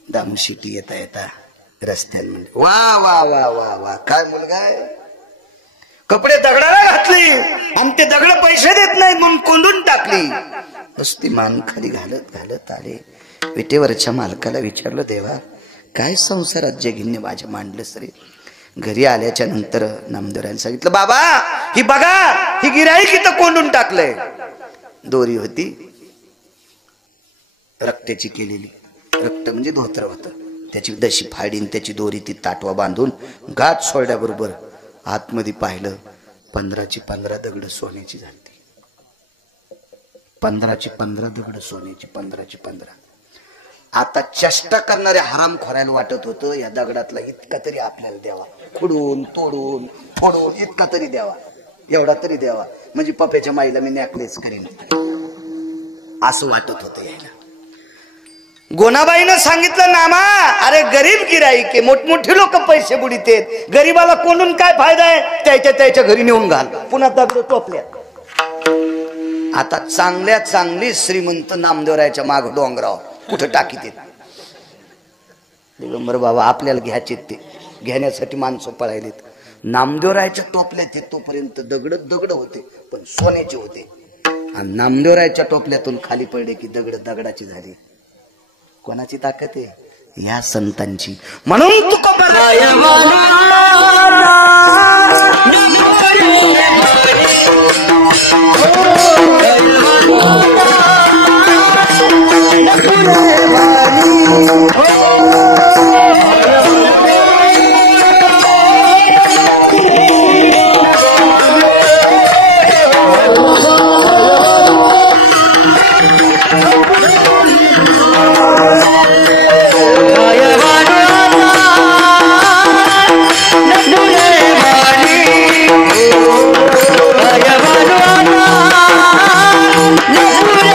दामशिटी येता येता रस्त्यांमध्ये, वा वा वा वा वा, काय मुलगा आहे, कपडे दगडाला घातले आणि ते दगड पैसे देत नाहीत म्हणून कोंडून टाकली. नुसती मान खाली घालत घालत आले. विटेवरच्या मालकाला विचारलं, देवा काय संसारात जगिन्य माझ्या मांडलंस रे? घरी आल्याच्या नंतर नामदेवरायांनी सांगितलं, बाबा ही बघा, ही गिऱ्हाईक इथं कोंडून टाकलंय. दोरी होती रक्ताची केलेली, रक्त म्हणजे धोतर होतं, त्याची दशी फाडीन त्याची दोरी ती ताटवा बांधून गाठ सोडल्याबरोबर आतमध्ये पाहिलं, 15ची 15 दगड सोन्याची झाली. 15ची 15 दगड सोन्याची, 15ची 15. आता चेष्टा करणाऱ्या हरामखोराला वाटत होतं, या दगडातला इतका तरी आपल्याला द्यावा, खुडून तोडून फोडून इतका तरी द्यावा, एवढा तरी द्यावा, म्हणजे पप्याच्या माईला मी नेकलेस करीन, असं वाटत होतं यायला. गोनाबाईनं सांगितलं, नामा अरे गरीब गिराईक आहे, मोठमोठे लोक पैसे बुडीतेत, गरीबाला कोंडून काय फायदा आहे? त्याच्या घरी नेऊन घाल. पुन्हा दगड टोपल्या. आता चांगल्या चांगली श्रीमंत नामदेवरायाच्या माग डोंगराव कुठं टाकीत. दिगंबर बाबा आपल्याला घ्यायचे, ते घेण्यासाठी माणसं पळायलेत. नामदेवरायाच्या टोपल्यात ते तोपर्यंत दगड दगड होते, पण सोन्याचे होते. आणि नामदेवरायाच्या टोपल्यातून खाली पडले की दगड दगडाची झाली. कोणाची ताकद आहे? या संतांची. म्हणून तुका No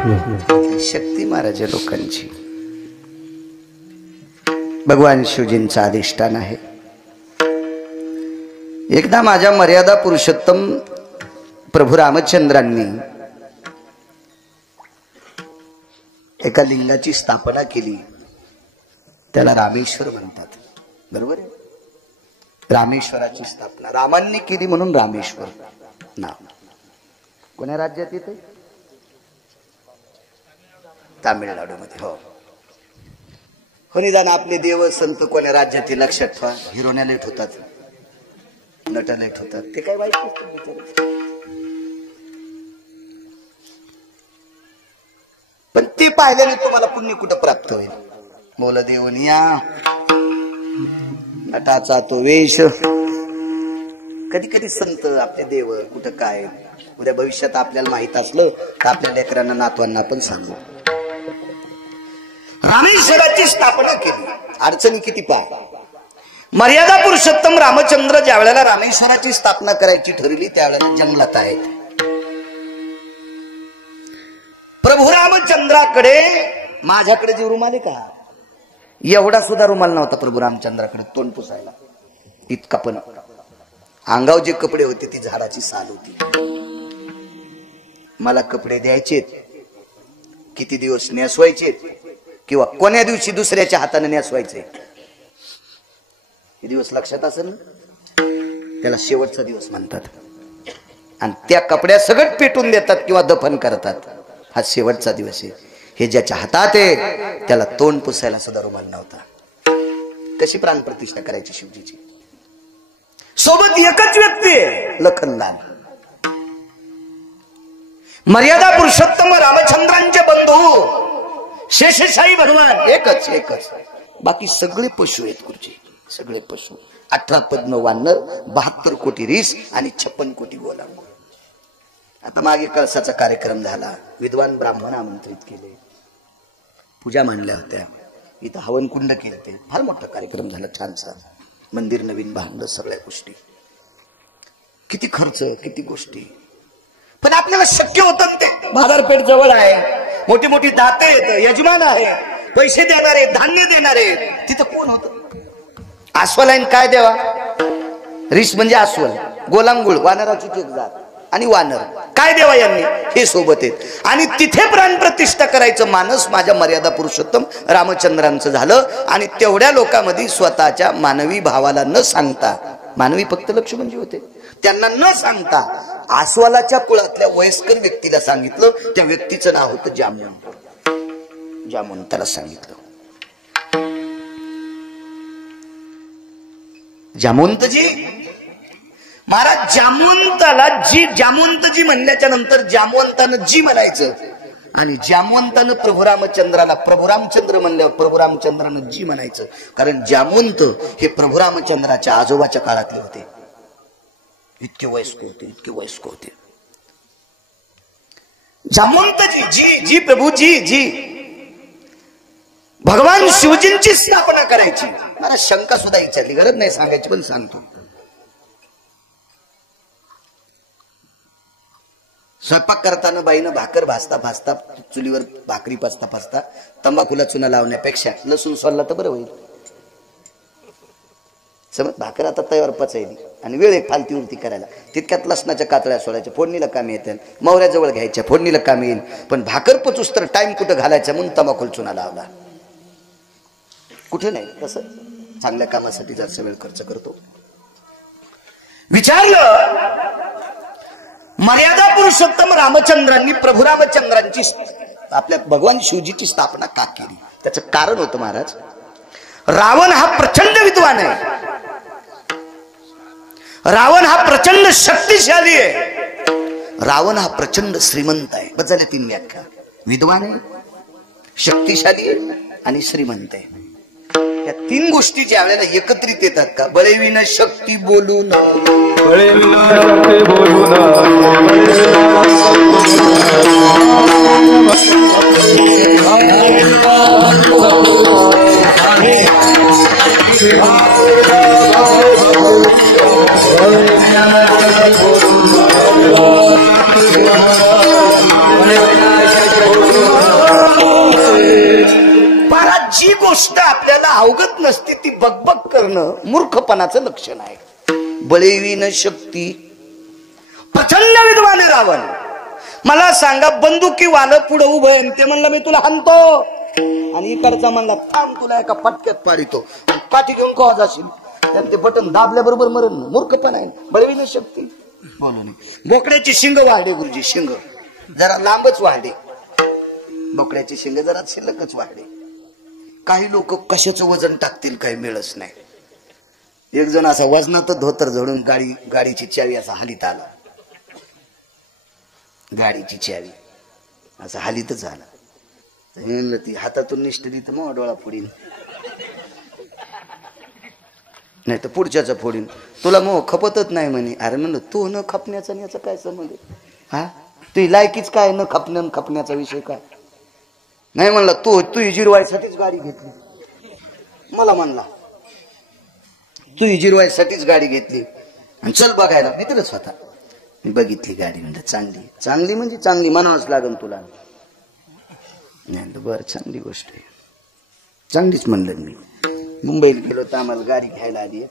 शक्ती महाराज लोकांची भगवान शिवजींचा अधिष्ठान आहे. एकदा माझ्या मर्यादा पुरुषोत्तम प्रभू रामचंद्रांनी एका लिंगाची स्थापना केली. त्याला रामेश्वर म्हणतात. बरोबर आहे. रामेश्वराची स्थापना रामांनी केली म्हणून रामेश्वर नाव. कोण्या राज्यात येते? तामिळनाडूमध्ये. हो निदान आपले देव संत कोण्या राज्यातील लक्षात ठेवा. हिरोण्या लेट होतात, नट लेट होतात, ते काय वाईट नसतं. पण ते पाहिल्याने तुम्हाला पुण्य कुठं प्राप्त होईल? बोल देवनिया नटाचा तो वेश. कधी कधी संत आपले देव कुठं काय उद्या भविष्यात आपल्याला माहित असलं तर आपल्या लेकरांना नातवांना पण सांगू. रामेश्वराची स्थापना केली. अडचणी किती पहा. मर्यादा पुरुषोत्तम रामचंद्र ज्या वेळेला रामेश्वराची स्थापना करायची ठरली त्यावेळेला जंगलात आहेत. प्रभू रामचंद्राकडे माझ्याकडे जे रुमाल आहे का एवढा सुद्धा रुमाल नव्हता प्रभू रामचंद्राकडे तोंड पुसायला. इतका पण अंगावर जे कपडे होते ती झाडाची साल होती. मला कपडे द्यायचेत, किती दिवस नेसवायचे किंवा कोण्या दिवशी दुसऱ्याच्या हाताने नेसवायचे हे दिवस लक्षात असेल ना. त्याला शेवटचा दिवस म्हणतात. आणि त्या कपड्या सगळं पेटून देतात किंवा दफन करतात. हा शेवटचा दिवस आहे. हे ज्याच्या हातात आहे त्याला तोंड पुसायला सुद्धा रुमाल नव्हता. कशी प्राणप्रतिष्ठा करायची शिवजीची? सोबत एकच व्यक्ती आहे, लखनलाल. मर्यादा पुरुषोत्तम रामचंद्रांचे बंधू शेषशाही भगवान एकच एकच. बाकी सगळे पशु आहेत गुरुजी, सगळे पशु. 18 पद्म वानर, 72 कोटी रीस आणि 56 कोटी गोला. आता मागे कळसाचा कार्यक्रम झाला. विद्वान ब्राह्मण आमंत्रित केले, पूजा मांडल्या होत्या, इथं हवन कुंड केले. ते फार मोठा कार्यक्रम झाला, छानसा. मंदिर नवीन बांधलं, सगळ्या गोष्टी. किती खर्च, किती गोष्टी. पण आपल्याला शक्य होतं ते. बाजारपेठ जवळ आहे, मोठी मोठी दाते आहेत, यजमान आहे, पैसे देणारे, धान्य देणारे. तिथं कोण होतं? अस्वलाईन काय देवा? रिस म्हणजे अस्वल, गोलांगुळ, वानराची एक जात आणि वानर. काय देवा यांनी? हे सोबत आहेत. आणि तिथे प्राणप्रतिष्ठा करायचं मानस माझ्या मर्यादा पुरुषोत्तम रामचंद्रांचं झालं. आणि तेवढ्या लोकांमध्ये स्वतःच्या मानवी भावाला न सांगता, मानवी फक्त लक्ष्मणजी होते, त्यांना न सांगता अस्वलाच्या कुळातल्या वयस्कर व्यक्तीला सांगितलं. त्या व्यक्तीचं नाव होतं जामुन. जामुन त्याला सांगितलं, जामवंतजी. महाराज जामवंताला जी, जामवंतजी म्हणल्याच्या नंतर जामवंतानं जी म्हणायचं. आणि जामवंतानं प्रभू रामचंद्राला प्रभू रामचंद्र म्हणल्यावर प्रभू रामचंद्रानं जी म्हणायचं. कारण जामवंत हे प्रभू रामचंद्राच्या आजोबाच्या काळातले होते. इतके वयस्क होते, इतके वयस्क होते. जामवंतजी जी जी प्रभू जी जी भगवान शिवजींची स्थापना करायची. मला शंका सुद्धा विचारली, गरज नाही सांगायची पण सांगतो. स्वयंपाक करताना बाईनं भाकर भाजता भाजता, चुलीवर भाकरी पाचता पाचता तंबाखूला चुना लावण्यापेक्षा लसूण सोलला तर बरं होईल. समज भाकर आता तयार पचायली आणि वेळ एक फालतीवरती करायला, तितक्यात लसणाच्या कातळ्या सोडायच्या, फोडणीला कामी येतात, मोहऱ्याजवळ घ्यायच्या, फोडणीला कामी येईल. पण भाकर पचूस तर टाइम कुठं घालायचा म्हणून तंबाखूला चुना लावला. कुठे नाही तसं. चांगल्या कामासाठी जास्त वेळ खर्च करतो. विचारलं मर्यादा पुरुषोत्तम रामचंद्रांनी प्रभू रामचंद्रांची आपल्या भगवान शिवजीची स्थापना का केली? त्याचं कारण होतं महाराज, रावण हा प्रचंड विद्वान आहे, रावण हा प्रचंड शक्तिशाली आहे, रावण हा प्रचंड श्रीमंत आहे. बस झाले 3 व्याख्या. विद्वान आहे, शक्तिशाली आहे आणि श्रीमंत आहे. या 3 गोष्टी ज्या वेळेला एकत्रित येतात का, बळेविन शक्ती बोलून, बळेविन शक्ती बोलून, गोष्ट आपल्याला अवगत नसते ती बकबक करणं मूर्खपणाचं लक्षण आहे. बळीविन शक्ती प्रचंड विद्वान रावण. मला सांगा बंदुकी वाल पुढे उभं ते म्हणलं मी तुला हाणतो आणि इकडचा म्हणला थांब तुला एका फटक्यात पाडितो. काठी घेऊन कवा जाशील ते बटन दाबल्याबरोबर मरण. मूर्खपणा आहे. बळीविन शक्ती बोलू नये. बोकड्याची शिंग वाढे गुरुजी. शिंग जरा लांबच वाढे. बोकड्याची शिंग जरा शिल्लकच वाढे. काही लोक कशाचं वजन टाकतील काही मिळच नाही. एक जण असा वजनात धोतर झोडून गाडीची चावी असा हालीत आला. गाडीची चावी असा हालीतच आला. म्हणलं ती हातातून निष्ठली तर मग डोळा फोडीन नाही तर पुढच्याचा फोडीन. तुला मग खपतच नाही म्हणे. अरे म्हणलं तू न खपण्याचा याचा काय संबंध हा? तुझी लायकीच काय न खपण्याचा विषय काय नाही. म्हणला तू जिरवायसाठीच गाडी घेतली. मला म्हणला तू जिरवायसाठीच गाडी घेतली आणि चल बघायला. मित्रच होता. मी बघितली गाडी. म्हणलं चांगली. चांगली म्हणजे चांगली म्हणावंच लागेल तुला. नाही बर चांगली गोष्ट आहे. चांगलीच म्हणलं. मी मुंबईला गेलो तर आम्हाला गाडी घ्यायला आली.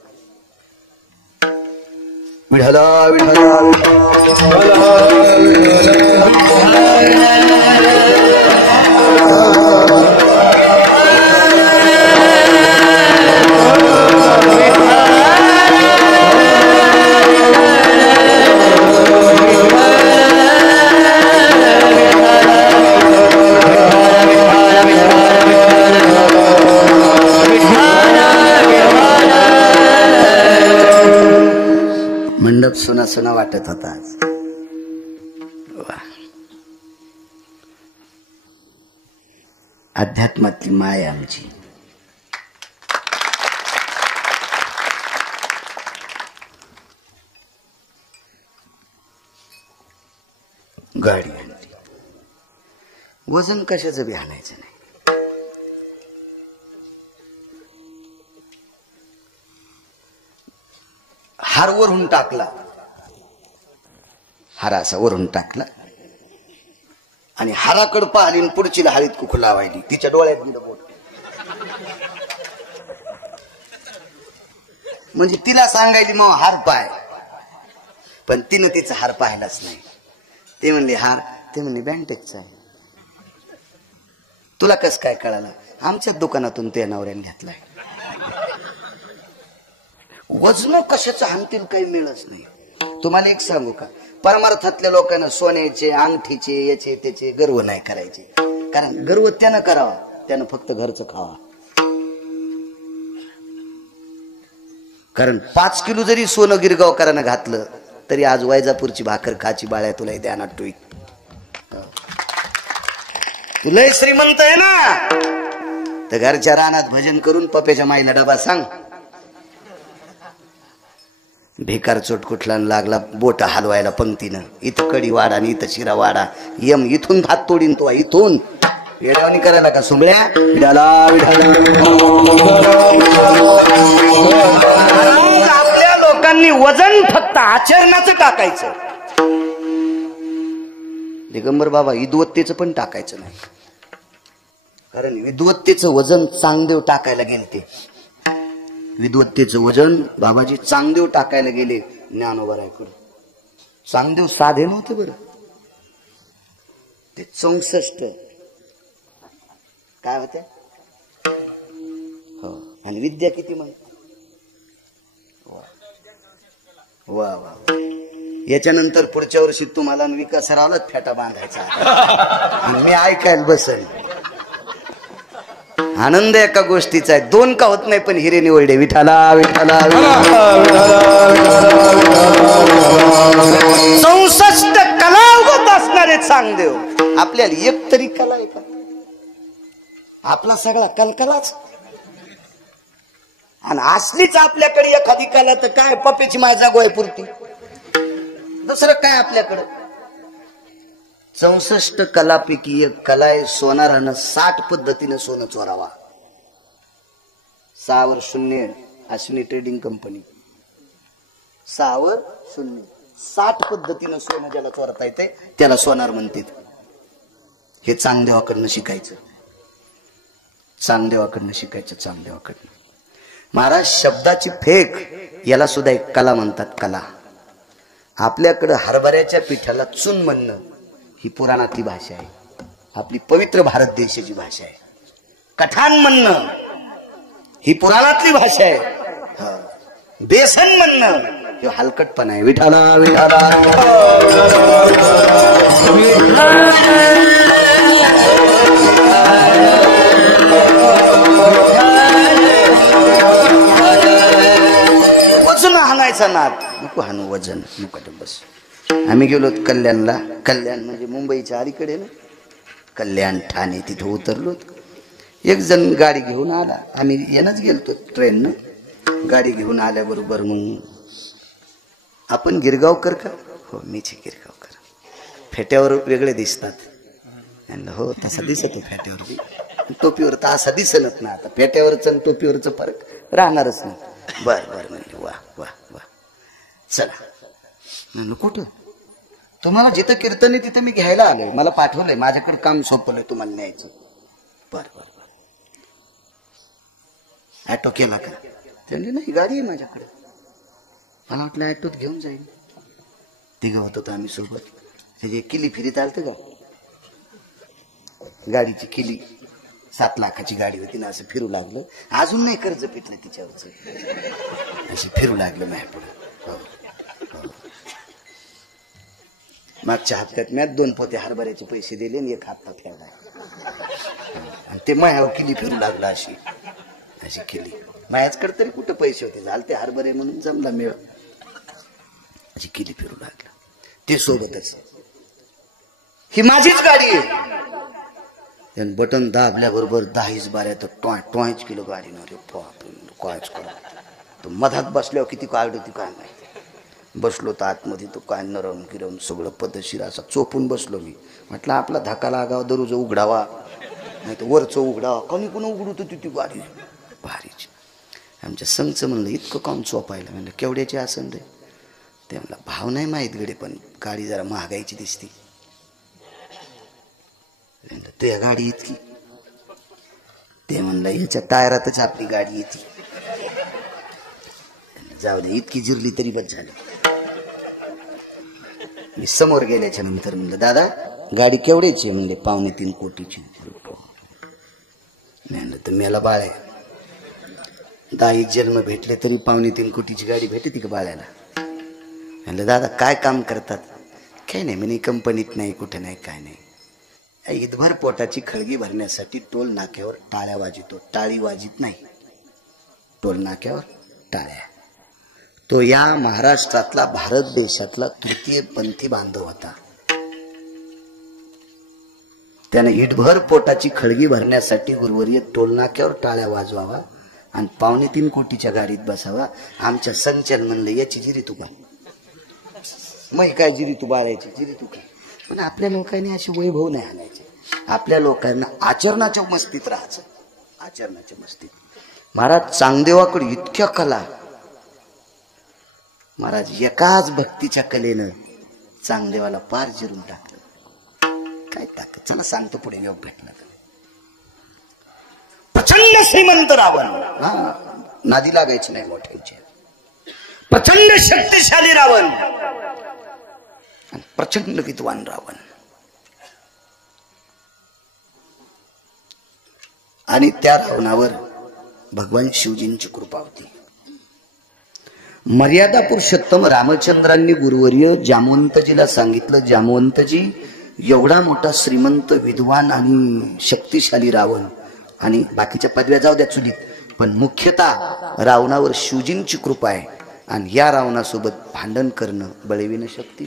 विठाला विठाला मंडप सोना सोना वाटत होता आज. अध्यात्मातली माय आमची. गाडी आणली. वजन कशाचं बी आणायचं नाही. हार वरून टाकला. हार असा वरून टाकला आणि हाराकड पाहिली पुढची हळीत कुकू लावायली. तिच्या डोळ्यात गेलं बोट. म्हणजे तिला सांगायली मग हार पाय. पण तिनं तिचा हार पाहिलाच नाही. ते म्हणले हार. ते म्हणले बँटेजचा आहे. तुला कस काय कळालं? आमच्याच दुकानातून ते नवऱ्याने घेतलाय. वजन कशाचं हाणतील काही मिळच नाही. तुम्हाला एक सांगू का? परमार्थातल्या लोकांना सोन्याचे अंगठीचे याचे त्याचे गर्व नाही करायचे. कारण गर्व त्यानं करावा त्यानं फक्त घरचं खावा. कारण 5 किलो जरी सोनं गिरगावकरांना घातलं तरी आज वैजापूरची भाकर खाची बाळ्या तुला ध्यानात ठेवी. तुला श्रीमंत आहे ना तर घरच्या रानात भजन करून पप्याच्या माईला डबा सांग. भेकार चोट कुठला लागला बोट हलवायला पंक्तीनं. इथं कडी वाडा आणि इथं शिरा वाडा. यम इथून भात तोडीन तो इथून. येडवणी करायला का सुंबळ्या? विडाला आपल्या लोकांनी वजन फक्त आचरणाचं टाकायचं. दिगंबर बाबा विद्वत्तेचं पण टाकायचं नाही. कारण विद्वत्तेचं वजन चांगदेव टाकायला गेलते. विद्वत्तेचं वजन बाबाजी चांगदेव टाकायला गेले ज्ञानोबरायकडे. चांगदेव साधे नव्हते बरं. ते 64 काय होते हो. आणि विद्या किती म्हण. वा वा. याच्यानंतर पुढच्या वर्षी तुम्हाला विकासरावलाच फेटा बांधायचा. मी ऐकायला बसेल. आनंद एका गोष्टीचा आहे. 2 का होत नाही पण हिरे निवडले. विठाला विठाला 64 कलावत असणारे चांगदेव. आपल्याला एक तरी कला आहे का? आपला सगळा कलकलाच. आणि असलीच आपल्याकडे एखादी कला तर काय पप्याची माझा गोय पुरती. दुसरं काय आपल्याकडं? 64 कलापैकी एक कला आहे सोनारानं 60 पद्धतीने सोनं चोरावा. 6 वर 0 अश्विनी ट्रेडिंग कंपनी. 6 वर 0 60 पद्धतीनं सोनं ज्याला चोरता येते त्याला सोनार म्हणतात. हे चांगदेवाकडनं शिकायचं. चांगदेवाकडनं शिकायचं, चांगदेवाकडनं. महाराज शब्दाची फेक याला सुद्धा एक कला म्हणतात, कला. आपल्याकडं हरभऱ्याच्या पिठाला चून म्हणणं ही पुराणातली भाषा आहे, आपली पवित्र भारत देशाची भाषा आहे. कठाण म्हणणं ही पुराणातली भाषा आहे. बेसन म्हणणं हे हलकटपणा आहे. विठाला विठाला वजन हाणायचा नाद नको, हाणू वजन नको. बस आम्ही गेलो कल्याणला. कल्याण म्हणजे मुंबईच्या अलीकडे ना, कल्याण ठाणे. तिथे उतरलो. एक जण गाडी घेऊन आला. आम्ही येणंच गेलतो ट्रेननं. गाडी घेऊन आल्याबरोबर मग आपण गिरगावकर का? हो मीच गिरगावकर. फेट्यावर वेगळे दिसतात. हो तसा दिसत हो फेट्यावर, टोपीवर तर असा दिसलच ना. आता फेट्यावरच आणि टोपीवरच फरक राहणारच नाही. बर बर म्हणले. वा वा वा चला. म्हणलं कुठं? तुम्हाला जिथं कीर्तन आहे तिथं मी घ्यायला आलोय, मला पाठवलंय, माझ्याकडे काम सोपवलंय तुम्हाला न्यायचं. बर बर बर. ऍटो केला का? त्यांनी नाही गाडी आहे माझ्याकडे. मला वाटलं ऍटोत घेऊन जाईल. तिघं होतो तर आम्ही सोबत. त्याची किली फिरीत आलत का? गाडीची किली 7 लाखाची गाडी होती ना, असं फिरू लागलं. अजून नाही कर्ज पिटलं तिच्यावरच, असं फिरू लागलं माझ्या पुढे. मागच्या हप्त्यात मी 2 पोते हरभऱ्याचे पैसे दिले आणि 1 हप्ता ठेवला. ते मायावर किली फिरू लागला. अशी अशी केली. मायाचकडे तरी कुठं पैसे होते, झाले ते हरभरे म्हणून जमला मेळ. अशी किली फिरू लागला. ते सोबतच. ही माझीच गाडी आहे. त्यानं बटन दाबल्याबरोबर 10-12 तर टॉयच किलो गाडी नव्हती. कायच करा. तो मधात बसल्यावर किती काढ होती काय माहिती. बसलो तर आतमध्ये तो काय नरम गिरम सगळं पद्धतशीर असा चोपून बसलो मी. म्हटलं आपला धक्का लागावा, दररोज उघडावा, नाही तर वरचं उघडावा. कोणी कोणी उघडत होती ती गाडी भारीच. आमच्या संघचं म्हणलं इतकं काम चोपायला. म्हणलं केवढ्याची असन रे? ते म्हणलं भाव नाही माहीत गडे, पण गाडी जरा महागाईची दिसती. तुझ्या गाडी इतकी? ते म्हणलं ह्याच्या टायरातच आपली गाडी येते. जाऊ दे, इतकी जिरली तरी बस झालं. मी समोर गेल्याच्या नंतर म्हणलं दादा गाडी केवढ्याची? म्हणले 2.25 कोटीची. म्हणलं तर मेला बाळ आहे. 10 जन्म भेटले तरी 2.25 कोटीची गाडी भेटते का बाळ्याला? म्हणलं दादा काय काम करतात? काही नाही म्हणे, कंपनीत नाही, कुठं नाही, काय नाही. ईदभर पोटाची खळगी भरण्यासाठी टोल नाक्यावर टाळ्या वाजितो. टाळी वाजित नाही, टोल नाक्यावर टाळ्या. तो या महाराष्ट्रातला, भारत देशातला 3य पंथी बांधव होता. त्याने ईदभर पोटाची खळगी भरण्यासाठी गुरुवर्य टोल नाक्यावर टाळ्या वाजवावा आणि 2.25 कोटीच्या गाडीत बसावा. आमच्या संचलन म्हणलं याची जिरी तू का? मग काय जिरी तू बाळायची जिरी तू का? पण आपल्या लोकांनी अशी वैभव नाही आणायचे. आपल्या लोकांना आचरणाच्या मस्तीत राहायचं, आचरणाच्या मस्तीत. महाराज चांगदेवाकडे इतक्या कला. महाराज एकाच भक्तीच्या कलेनं चांगदेवाला पार जिरून टाकलं. काय टाकलं? चला सांगतो पुढे योग भेटला. प्रचंड श्रीमंत रावण, नादी लागायची नाही मोठ्यांच्या. प्रचंड शक्तिशाली रावण आणि प्रचंड विद्वान रावण. आणि त्या रावणावर भगवान शिवजींची कृपा होती. मर्यादा पुरुषोत्तम रामचंद्रांनी गुरुवर्य जामवंतजीला सांगितलं, जामवंतजी एवढा मोठा श्रीमंत विद्वान आणि शक्तिशाली रावण, आणि बाकीच्या पदव्या जाऊ द्या चुलीत, पण मुख्यतः रावणावर शिवजींची कृपा आहे. आणि या रावणासोबत भांडण करणं बळविणं शक्ती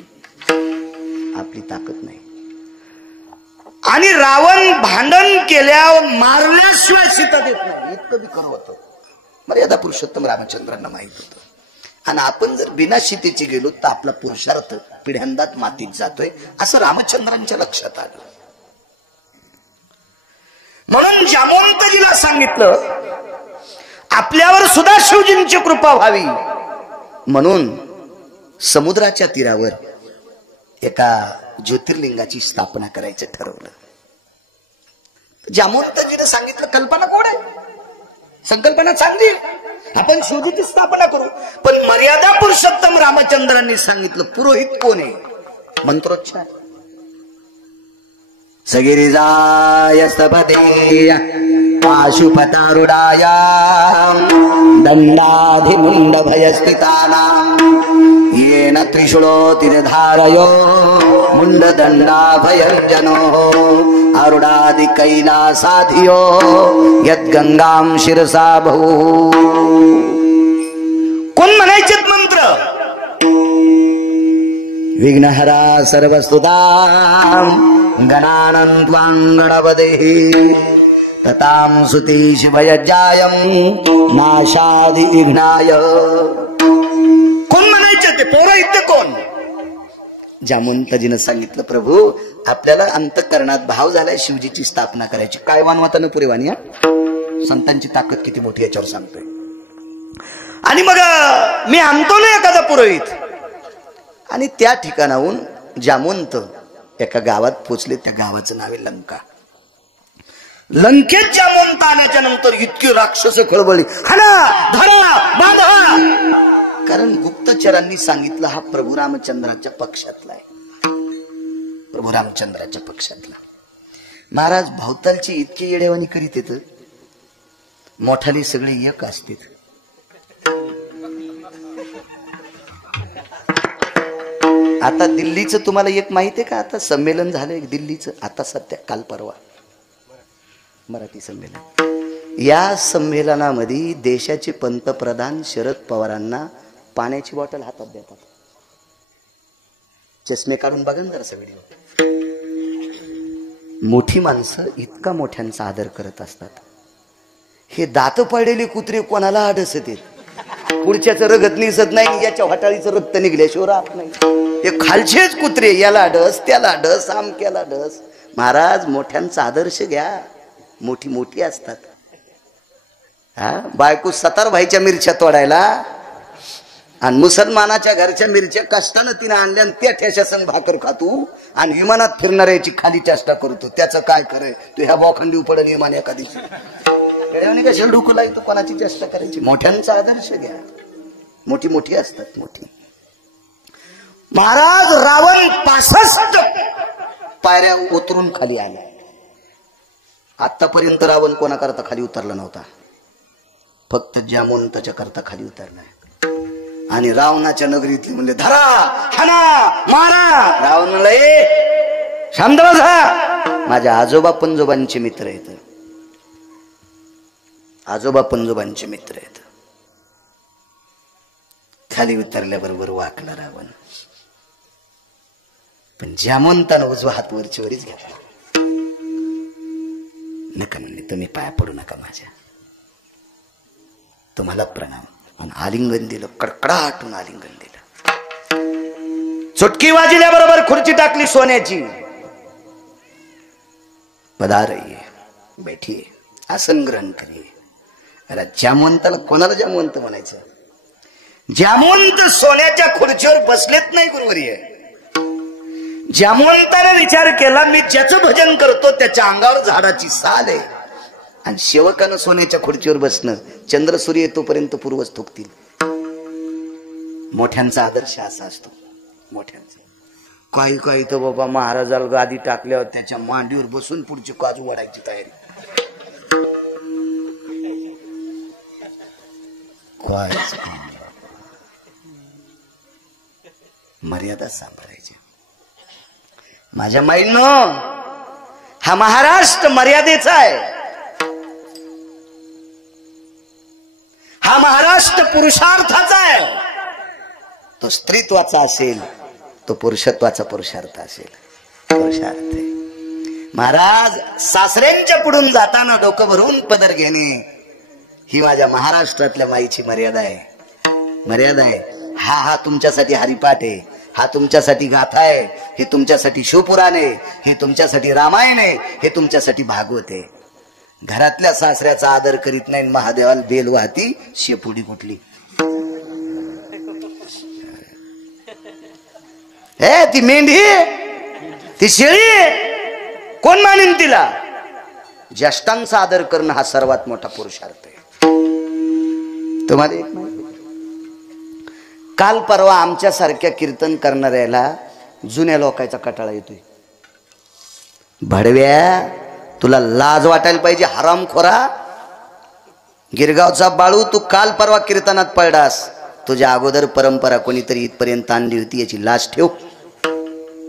आपली ताकद नाही. आणि रावण भांडण केल्यावर मारल्याशिवाय सीता देत नाही, इतकं बी खरं होतं. मर्यादा पुरुषोत्तम रामचंद्रांना माहित होतं. आणि आपण जर बिना सीतेची गेलो तर आपला पुरुषार्थ पिढ्यांदात मातीत जातोय, असं रामचंद्रांच्या लक्षात आलं. म्हणून जामवंतजीला सांगितलं आपल्यावर सुद्धा शिवजींची कृपा व्हावी, म्हणून समुद्राच्या तीरावर एका ज्योतिर्लिंगाची स्थापना करायचं ठरवलं. जामवंतजीने सांगितलं कल्पना कोण आहे, संकल्पना चांगली, आपण शोधीची स्थापना करू. पण मर्यादा पुरुषोत्तम रामचंद्रांनी सांगितलं पुरोहित कोण आहे, मंत्रोच्चार. सगिरिजाय स्तपते पाशुपतारुडाय दंडाधिमुंड भयस्थितानां येन त्रिशूलोतिर्धारयो मुंडदंडाभयंजनो अरुणादि कैलासाधियो यद्गंगां शिरसा बहु. कोण म्हणायचे मंत्र? विघ्नहरा सर्वस्तुतां गणानं त्वां गणपतिः ततां सुते शिवयज्जायं नाशादि विघ्नाय. कोण म्हणायचे ते पौरोहित्य कोण? जामवंतजीनं सांगितलं प्रभू आपल्याला अंतःकरणात भाव झालाय शिवजीची स्थापना करायची. काय वानवतानं पुरेवानी. संतांची ताकद किती मोठी याच्यावर सांगतोय. आणि मग मी आणतो ना एखादा पुरोहित. आणि त्या ठिकाणाहून जामवंत एका गावात पोचले. त्या गावाचं नाव आहे लंका. लंकेत जामवंत आल्याच्या नंतर इतकी राक्षस खळबळली, हाना धरा बांधा. कारण गुप्तचरांनी सांगितलं हा प्रभू रामचंद्राच्या पक्षातला आहे, प्रभू रामचंद्राच्या पक्षातला. महाराज भवतालची इतकी येडेवानी करीत येत, मोठाली सगळे एक असते. आता दिल्लीचं तुम्हाला एक माहिती आहे का? आता संमेलन झालं एक दिल्लीचं, आता सध्या काल परवा मराठी संमेलन. या संमेलनामध्ये देशाचे पंतप्रधान शरद पवारांना पाण्याची बॉटल हातात देतात. चष्मे काढून बघा ना जरा व्हिडिओ. मोठी माणसं इतका मोठ्यांचा आदर करत असतात. हे दात पडलेले कुत्रे कोणाला आडसत येत, पुढच्याचं रगत निसत नाही, याच्या वाटाळीचं रक्त निघल्याशिवाय राहत नाही. हे खालचेच कुत्रे, याला डस त्याला डस आमक्याला डस. महाराज मोठ्यांचा आदर्श घ्या, मोठी मोठी असतात. हा बायको सतार भाईच्या मिरच्या तोडायला आणि मुसलमानाच्या घरच्या मिरच्या कष्टानं तिने आणल्या, त्या ठेशा संग भाकर खातो आणि विमानात फिरणाऱ्याची खाली चेष्टा करतो. त्याचं काय करे, तू ह्या बोखंडी पडेल विमान एखादी कशाला डुकूला तू कोणाची चेष्टा करायची. मोठ्यांचा आदर्श घ्या, मोठी मोठी असतात मोठी. महाराज रावण 65 पायऱ्या उतरून खाली आला. आतापर्यंत रावण कोणाकरता खाली उतरला नव्हता, फक्त जामवंताच्या करता खाली उतरलाय. आणि रावणाच्या नगरीतली म्हणजे धरा हाना मारा. रावण म्हणलं शांत बसा, माझ्या आजोबा पंजोबांचे मित्र आहेत, आजोबा पंजोबांचे मित्र आहेत. खाली उतरल्याबरोबर वाकला रावण. पण जामवंतानं उजवा हात वरची वरीच घेतला. नका म्हणले, तुम्ही पाया पडू नका माझ्या, तुम्हाला प्रणाम. आणि आलिंगन दिलं, कडकडाटून आलिंगन दिलं. चुटकी वाजल्याबरोबर खुर्ची टाकली सोन्याची. पधारिये, बैठिये, आसन ग्रहण करिये. अरे जामवंताला कोणाला जामवंत म्हणायचं? जामवंत सोन्याच्या खुर्चीवर बसलेत नाही गुरुवर्य. जामवंताने विचार केला, मी ज्याचं भजन करतो त्याच्या अंगावर झाडाची साल आहे, आणि सेवकानं सोन्याच्या खुर्चीवर बसणं, चंद्र सूर्य येतोपर्यंत पूर्वज थुकतील. मोठ्यांचा आदर्श असा असतो. मोठ्यांचा काही काही तर बाबा महाराजाला गादी टाकल्यावर त्याच्या मांडीवर बसून पुढची काजू वाढायची तयारी. मर्यादा सांभाळायची. माझ्या माईंनो, हा महाराष्ट्र मर्यादेचा आहे. हा महाराष्ट्र पुरुषार्थाचा आहे. तो स्त्रीत्वाचा असेल, तो पुरुषत्वाचा पुरुषार्थ असेल. पुरुषार्थ आहे. महाराज सासऱ्यांच्या पुढून जाताना डोकं भरून पदर घेणे ही माझ्या महाराष्ट्रातल्या माईची मर्यादा आहे. मर्यादा आहे. हा तुमच्यासाठी हरिपाठ आहे, हा तुमच्यासाठी गाथा आहे, हे तुमच्यासाठी शिवपुराण आहे, हे तुमच्यासाठी रामायण आहे, हे तुमच्यासाठी भागवत आहे. घरातल्या सासऱ्याचा आदर करीत नाही, महादेवाला बेल वाहती, शेपुडी कुठली. हे ती मेंढी, ती शेळी, कोण मानेन तिला? ज्येष्ठांचा आदर करणं हा सर्वात मोठा पुरुषार्थ आहे. तुम्हाला एक माहिती, काल परवा आमच्या सारख्या कीर्तन करणाऱ्याला जुन्या लोकांचा कटाळा येतोय. भडव्या, तुला लाज वाटायला पाहिजे हरामखोरा. गिरगावचा बाळू, तू काल परवा कीर्तनात पडलास. तुझ्या अगोदर परंपरा कोणीतरी इथपर्यंत आणली होती याची लाज ठेव.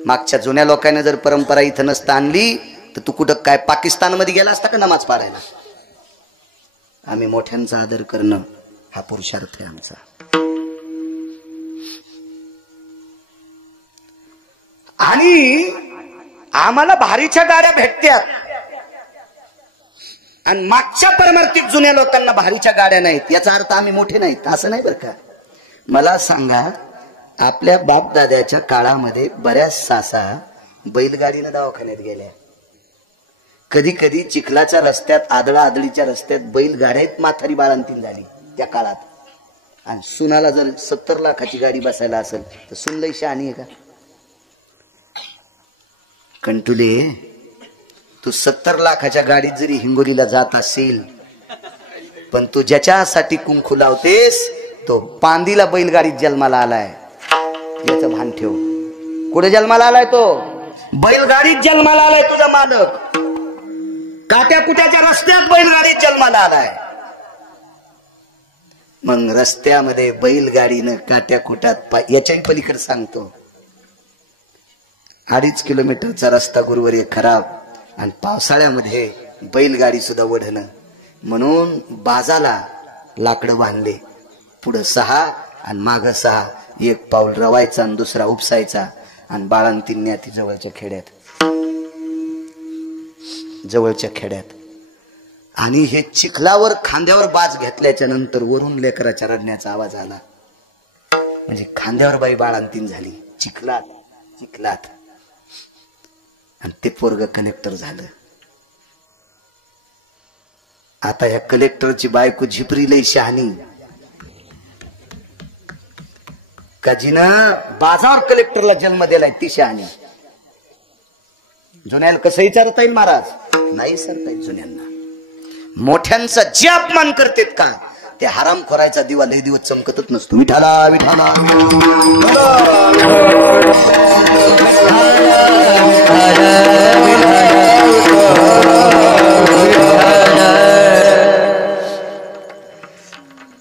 मागच्या जुन्या लोकांनी जर परंपरा इथं नसता आणली तर तू कुठं काय पाकिस्तानमध्ये गेला असता का नमाज पाडायला. आम्ही मोठ्यांचा आदर करणं हा पुरुषार्थ आहे आमचा. आणि आम्हाला भारीच्या गाड्या भेटत्यात आणि मागच्या परमार्थिक जुन्या लोकांना भारीच्या गाड्या नाहीत. याचा अर्थ आम्ही मोठे नाहीत असं नाही बरं का. मला सांगा, आपल्या बापदाद्याच्या काळामध्ये बऱ्याच सासा बैलगाडीनं दवाखान्यात गेल्या. कधी कधी चिखलाच्या रस्त्यात, आदळाआदळीच्या रस्त्यात बैलगाड्यात म्हातारी बाळंतीण झाली त्या काळात. आणि सुनाला जर 70 लाखाची गाडी बसायला असेल तर सुन लई शहाणी आहे का. कंटुले, तू 70 लाखाच्या गाडीत जरी हिंगोलीला जात असेल, पण तू ज्याच्यासाठी कुंकू लावतेस तो पांदीला बैलगाडीत जन्माला आलाय. याचं भान ठेव. कुठे जन्माला आलाय तो? बैलगाडीत जन्माला आलाय तुझा मालक. काट्या कुट्याच्या रस्त्यात बैलगाडीत जन्माला आलाय. मग रस्त्यामध्ये बैलगाडीनं काट्या कुट्यात, याच्याही पलीकडे सांगतो, 2.5 किलोमीटरचा रस्ता गुरुवारी खराब आणि पावसाळ्यामध्ये बैलगाडी सुद्धा वढणं. म्हणून बाजाला लाकडं बांधले, पुढं 6 आणि मागं 6. एक पाऊल रवायचा आणि दुसरा उपसायचा आणि बाळंतींनी ती जवळच्या खेड्यात. आणि हे चिखलावर खांद्यावर बाज घेतल्याच्या नंतर वरून लेकराच्या रडण्याचा आवाज आला. म्हणजे खांद्यावर बाई बाळंतीण झाली चिखलात. आणि ते पोरग कलेक्टर झालं. आता या कलेक्टरची बायको झिपरी लई शहाणी का, जिनं बाजार कलेक्टरला जन्म दिलाय ती शहाणी. जुन्याला कसं विचारता येईल महाराज? नाही सरता येईल जुन्यांना. मोठ्यांचा जे अपमान करतेत का, ते हराम खोरायचा दिवा लय दिवस चमकतच नसतो. विठाला विठाला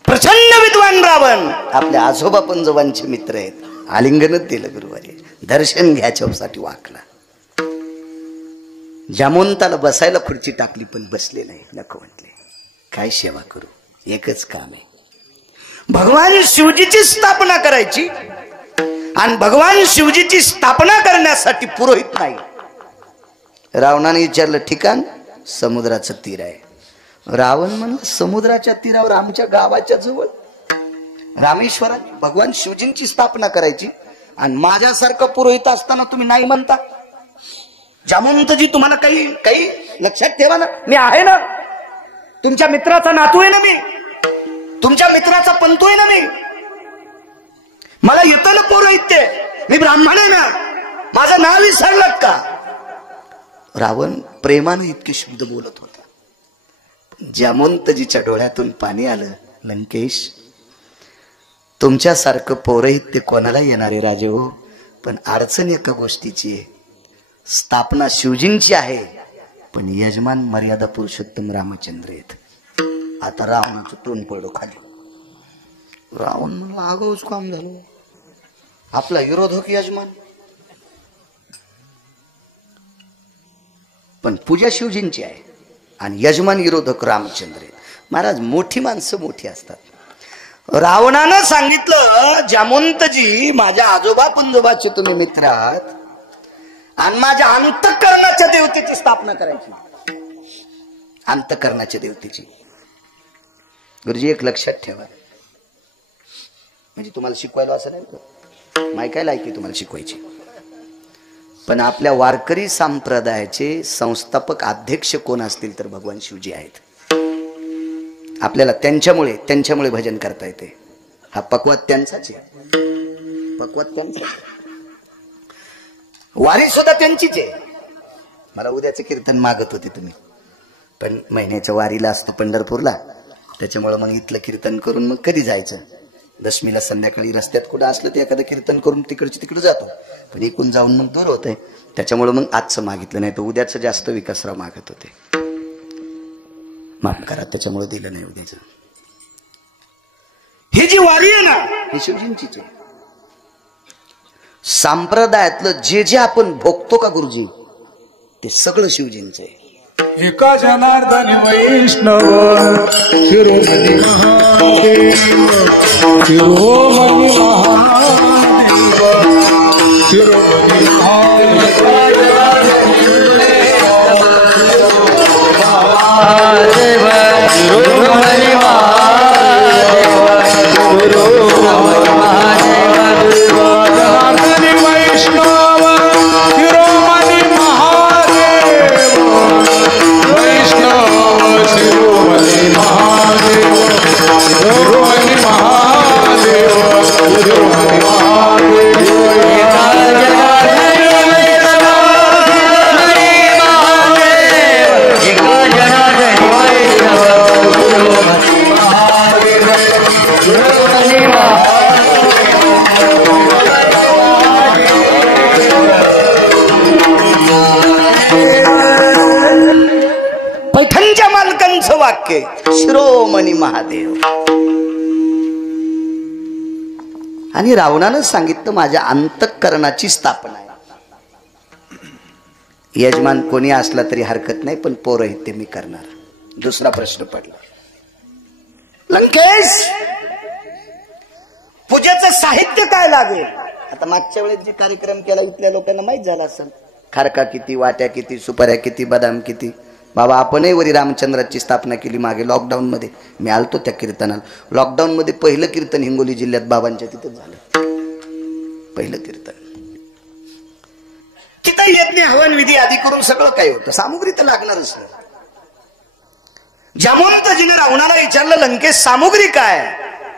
प्रचंड विद्वान रावण आपल्या आजोबा पंजोबांचे मित्र आहेत. आलिंगनच दिलं गुरुवारी, दर्शन घ्यायच्यासाठी वाकला. जामोंताला बसायला खुर्ची टाकली पण बसले नाही. नको म्हटले, काय सेवा करू, एकच काम आहे. भगवान शिवजीची स्थापना करायची आणि भगवान शिवजीची स्थापना करण्यासाठी पुरोहित नाही. रावणाने विचारलं ठिकाण, समुद्राचं तीर आहे. रावण म्हणलं समुद्राच्या तीरावर आमच्या गावाच्या जवळ रामेश्वरात भगवान शिवजींची स्थापना करायची आणि माझ्यासारखं पुरोहित असताना तुम्ही नाही म्हणता. जामवंतजी, तुम्हाला काही लक्षात ठेवा ना, मी आहे ना, तुमच्या मित्राचा नातू आहे ना, मी तुमच्या मित्राचा पंतू आहे ना, मी मला येतं ना पौरोहित्य, मी ब्राह्मण आहे ना, माझं नाव विसरलं का? रावण प्रेमाने इतके शब्द बोलत होता. जामवंतजीच्या डोळ्यातून पाणी आलं. लंकेश, तुमच्यासारखं पौरोहित्य कोणाला येणारे राजे हो, पण अडचण एका गोष्टीची आहे. स्थापना शिवजींची आहे पण यजमान मर्यादा पुरुषोत्तम रामचंद्र आहेत. आता रावणाचं तोंड पडलं खाली. रावण म्हणला आगाऊच काम झालं, आपला विरोधक यजमान, पण पूजा शिवजींची आहे आणि यजमान विरोधक रामचंद्र आहेत. महाराज, मोठी माणसं मोठी असतात. रावणानं सांगितलं जामवंतजी, माझ्या आजोबा पंजोबाचे तुम्ही मित्र आहात आणि माझ्या अंतःकरणाच्या देवतेची स्थापना करायची. अंतःकरणाच्या देवतेची. गुरुजी, एक लक्षात ठेवा, म्हणजे तुम्हाला शिकवायला असं नाही का, माय काय लायकी तुम्हाला शिकवायची, पण आपल्या वारकरी संप्रदायाचे संस्थापक अध्यक्ष कोण असतील तर भगवान शिवजी आहेत. आपल्याला त्यांच्यामुळे भजन करता येते. हा पक्वात त्यांचाच आहे, पक्वात त्यांचा, वारी सुद्धा त्यांचीच आहे. मला उद्याचं कीर्तन मागत होते तुम्ही, पण महिन्याच्या वारीला असतो पंढरपूरला, त्याच्यामुळे मग इथलं कीर्तन करून मग कधी जायचं. दशमीला संध्याकाळी रस्त्यात कुठं असलं ते एखादं कीर्तन करून तिकडे जातो, पण एकूण जाऊन मग दूर होतंय. त्याच्यामुळे मग आजचं मागितलं, नाही तर उद्याचं जास्त विकासराव मागत होते. माफ करा, त्याच्यामुळे दिलं नाही उद्याचं. ही जी वारी आहे ना, ही शिवजींचीच आहे. संप्रदायातलं जे जे आपण भोगतो का गुरुजी, ते सगळं शिवजींचं आहे. एका जनार्दन वैष्णव शिरोमणी महादेव, शिरोमणी महादेव, शिरोमणी पैठणच्या मालकांचं वाक्य, शिरोमणी महादेव. आणि रावणानं सांगितलं माझ्या अंतःकरणाची स्थापना आहे. यजमान कोणी असला तरी हरकत नाही, पण पौरोहित्य मी करणार. दुसरा प्रश्न पडला, लंकेश पूजेचं साहित्य काय लागेल? आता मागच्या वेळेस जे कार्यक्रम केला इथल्या लोकांना माहित झाला असेल, खारका किती, वाट्या किती, सुपाऱ्या किती, बदाम किती. बाबा आपणही वरी रामचंद्राची स्थापना केली मागे लॉकडाऊन मध्ये. मी आलतो त्या कीर्तनाला. लॉकडाऊन मध्ये पहिलं कीर्तन हिंगोली जिल्ह्यात बाबांच्या तिथं झालं, पहिलं कीर्तन. तिथं यज्ञ हवन विधी आदी करून सगळं काही होतं, सामुग्री तर लागणारच नाही. जामवंतजीने रावणाला विचारलं, लंकेश सामुग्री काय?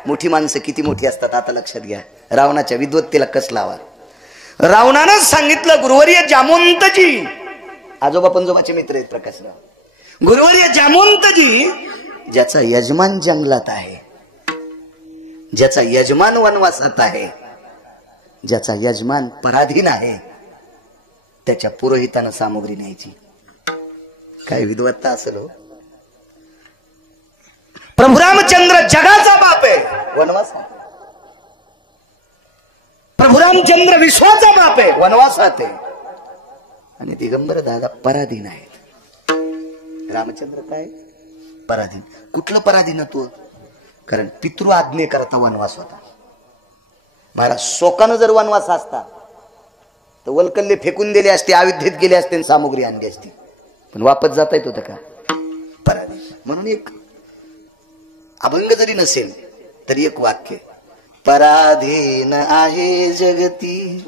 मोठी माणसं किती मोठी असतात आता लक्षात घ्या, रावणाच्या विद्वत्तेला कस लावा. रावणानं सांगितलं, गुरुवर्य जामवंतजी, आजोबा पंजोबाचे मित्र आहेत प्रकाशराव. गुरुवर्य जामवंतजी, ज्याचा यजमान जंगलात आहे, ज्याचा यजमान वनवासात आहे, ज्याचा यजमान पराधीन आहे, त्याच्या पुरोहितानं सामुग्री न्यायची. काय विद्वत्ता असेल हो. प्रभू रामचंद्र जगाचा बाप आहे, वनवासात. प्रभू रामचंद्र विश्वाचा बाप आहे, वनवासात आहे. आणि दिगंबर दादा पराधीन आहेत. रामचंद्र काय पराधीन? कुठलं पराधीनत्व? कारण पितृ आज्ञे करता वनवास होता. महाराज शोकानं जर वनवास असता तर वलकल्ले फेकून दिले असते, अयोध्येत गेले असते, सामुग्री आणली असती, पण वापस जाता येत होतं का? पराधीन. म्हणून एक अभंग जरी नसेल तरी एक वाक्य, पराधीन आहे जगती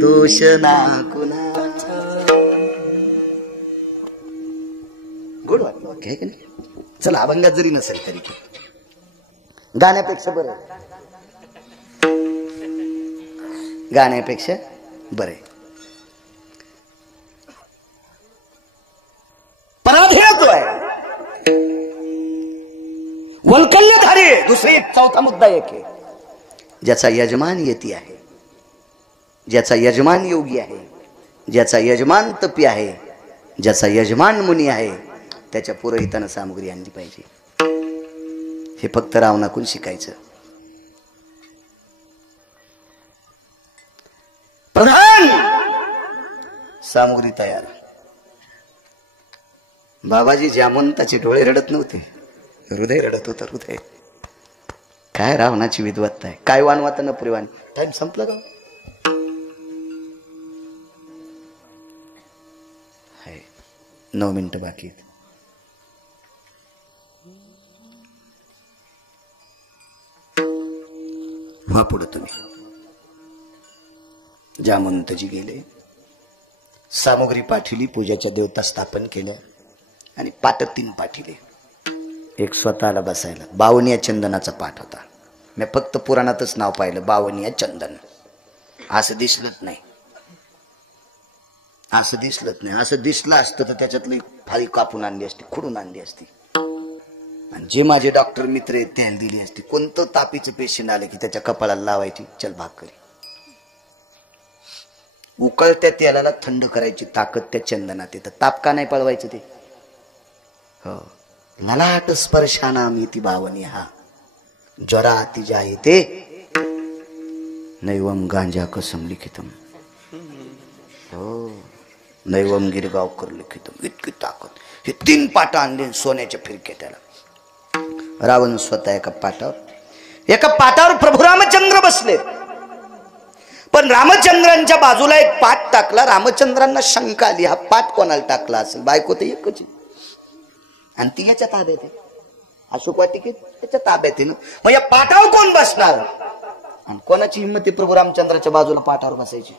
दोष ना कुणाचा. गोड वाक्य आहे की नाही? चला अभंगात जरी नसेल तरी गाण्यापेक्षा बरं, गाण्यापेक्षा बरं. पराधीनत्व आहे, वल्कल्यधारी. दुसरे चौथा मुद्दा एक आहे, ज्याचा यजमान यती आहे, ज्याचा यजमान योगी आहे, ज्याचा यजमान तपी आहे, ज्याचा यजमान मुनी आहे, त्याच्या पुरोहितानं सामुग्री आणली पाहिजे. हे फक्त रावणाकडून शिकायचं. प्रधान सामुग्री तयार. बाबाजी जामवंताचे डोळे रडत नव्हते, हृदय रडत होतं. हृदय काय रावणाची विद्वत्ता आहे. काय वानवात न प्रिवान. टाइम संपला का? 9 मिनिटं बाकी आहेत. व्हा पुढं तुम्ही. जामवंतजी गेले, सामुग्री पाठवली, पूजाच्या देवता स्थापन केल्या आणि पाट 3 पाठिले. एक स्वतःला बसायला 52 चंदनाचा पाठ होता. मी फक्त पुराणातच नाव पाहिलं, 52 चंदन, असं दिसलंच नाही. असं दिसलंच नाही. असं दिसलं असतं तर त्याच्यातली फाळी कापून आणली असती, खुडून आणली असती. आणि जे माझे डॉक्टर मित्र आहेत त्याला दिली असती. कोणतं तापीचं पेशंट आलं की त्याच्या कपाळाला लावायची, चल भाकरी. उकळत्या तेलाला थंड करायची ताकद त्या चंदनात येतं. ताप का नाही पळवायचं ते? हो. ललाट स्पर्शाना मिती भावनी हा ज्वरा तिजा येते नैवम गांजा कसम लिखितम. हो, नैवम गिरगावकर लिखितम. इतकी ताकद. हे 3 पाटा आणले सोन्याच्या फिरके त्याला. रावण स्वतः एका पाटावर प्रभू रामचंद्र बसले. पण रामचंद्रांच्या बाजूला एक पाट टाकला. रामचंद्रांना शंका आली, हा पाट कोणाला टाकला असेल? बायको तर एकच आहे आणि ती याच्या ताब्यात आहे. अशोक वाटिकेत त्याच्या ताब्यात आहे ना. मग या पाटावर कोण बसणार? आणि कोणाची हिंमत आहे प्रभू रामचंद्राच्या बाजूला पाटावर बसायची?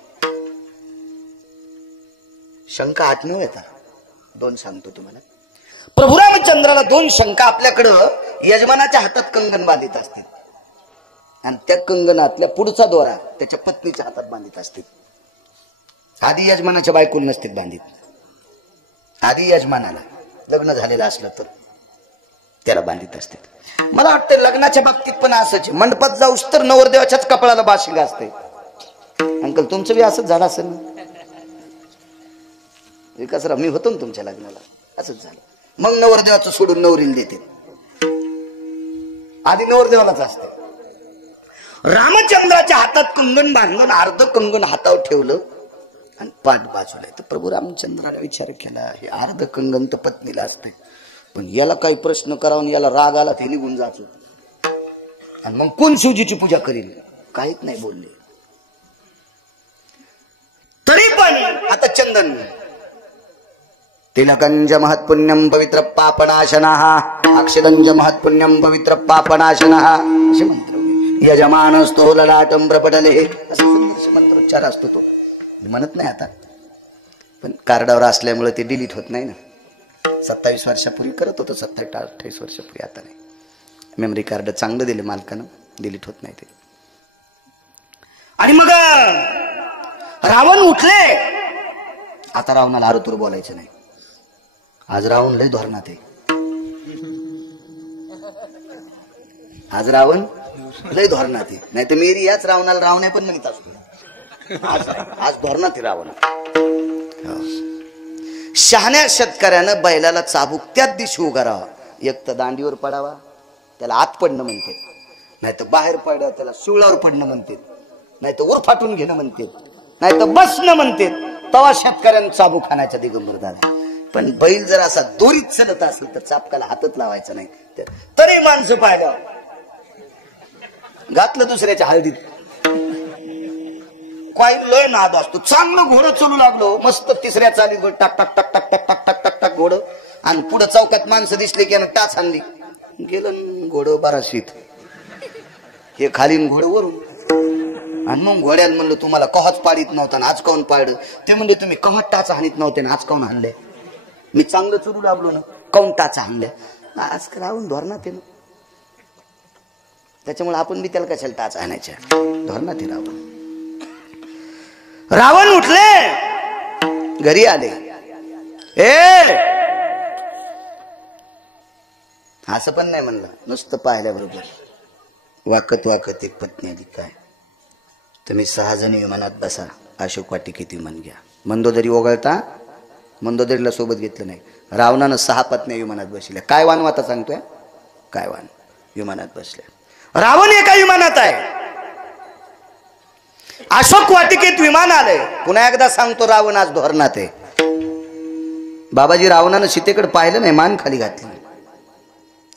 शंका आत न येता 2 सांगतो तुम्हाला. प्रभू रामचंद्राला 2 शंका. आपल्याकडं यजमानाच्या हातात कंगन बांधित असते आणि त्या कंगनातल्या पुढचा दोरा त्याच्या पत्नीच्या हातात बांधित असते. आधी यजमानाच्या बायकोला नसते बांधित. आधी यजमानाला लग्न झालेलं असलं तर त्याला बांधित असते. मला वाटतं लग्नाच्या बाबतीत पण असंच. मंडपात जाऊस तर नवरदेवाच्याच कपाळाला बाशिंग असते. अंकल तुमचं बी असंच झालं असेल ना? विकासराव मी होतो ना तुमच्या लग्नाला, असंच झालं. मग नवरदेवाचं सोडून नवरीला देते. आधी नवरदेवालाच असते. रामचंद्राच्या हातात कंगन बांधलं, अर्ध कंगन हातावर ठेवलं आणि पाठ बाजूला. तर प्रभू रामचंद्राला विचार केला, हे अर्ध कंगन तर पत्नीला असते, पण याला काही प्रश्न करावा, याला राग आला ते निघून जातो. आणि मग कोण शिवजीची पूजा करील? काहीच नाही बोलले. तरी पण आता चंदन तिलकंज महत्पुण्यम पवित्र पापनाशनः अक्षदंज महत्पुण्यम पवित्र पापनाशनः असे मंत्र. यजमानस्तो ललाटम प्रपटले असं मंत्रोच्चार असतो. तो म्हणत नाही आता, पण कार्डावर असल्यामुळे ते डिलीट होत नाही ना. 27 वर्षापूर्वी करत होतो, 27-28 वर्षापूर्वी. आता नाही. मेमरी कार्ड चांगलं दिलं मालकानं, डिलीट होत नाही ते. आणि मग रावण उठले. आता रावणाला आरुतूर बोलायचं नाही. आज रावण लय धोरणात आहे. आज रावण लय धोरणात आहे. नाही तर मेरी याच रावणाला रावण्या पण म्हणत असतो. आज धोरणात आहे रावण. शहाण्या शेतकऱ्यानं बैलाला चाबूक त्याच दिवशी उभा राहावा. एक तर दांडीवर पडावा, त्याला आत पडणं म्हणते. नाही तर बाहेर पडलं त्याला शिवळावर पडणं म्हणते. नाही तर वर फाटून घेणं म्हणते. नाही तर बसणं म्हणते. तवा शेतकऱ्यानं चाबूक खाण्याचा दिगंबर दादा. पण बैल जर असा दोरीत चलत असेल तर चापकाला हातच लावायचा नाही. तरी माणसं पाहिलं घातलं दुसऱ्याच्या हळदीत. काही लय नाद असतो. चांगलं घोडं चलू लागलो, मस्त 3ऱ्या चालीत टाक टाक टाक टाक टाक टाक टाक टाक टाक घोडं. आणि पुढे चौकात माणसं दिसले की टाच आणली, गेलं घोडं बाराशीत. हे खालीन घोडं वरून. आणि मग घोड्याला म्हणलं तुम्हाला कहाच पाडीत नव्हता, आज काऊन पाडलं? ते म्हणले तुम्ही कहात टाच हानीत नव्हते ना, आज काऊन हाणले? मी चांगलं चलू लागलो ना, काऊन टाच हाणले? आज राहून धोरणात आहे ना. त्याच्यामुळे आपण बी त्याला कशाला टाच आणायच्या, धोरणात आहे रावण. रावण उठले, घरी आले. असं पण नाही म्हणलं, नुसतं पाहिल्याबरोबर वाकत वाकत एक पत्नी आली. काय तुम्ही 6 जण विमानात बसा, अशोक वाटिकेत विमान घ्या. मंदोदरी वगळता मंदोदरीला सोबत घेतलं नाही. रावणानं 6 पत्न्या विमानात बसल्या. काय वान वाता सांगतोय? काय वान विमानात बसल्या. रावण एका विमानात आहे, अशोक वाटिकेत विमान आलंय. पुन्हा एकदा सांगतो, रावण आज धोरणात आहे. बाबाजी रावणानं सीतेकडे पाहिलं नाही, मान खाली घातली.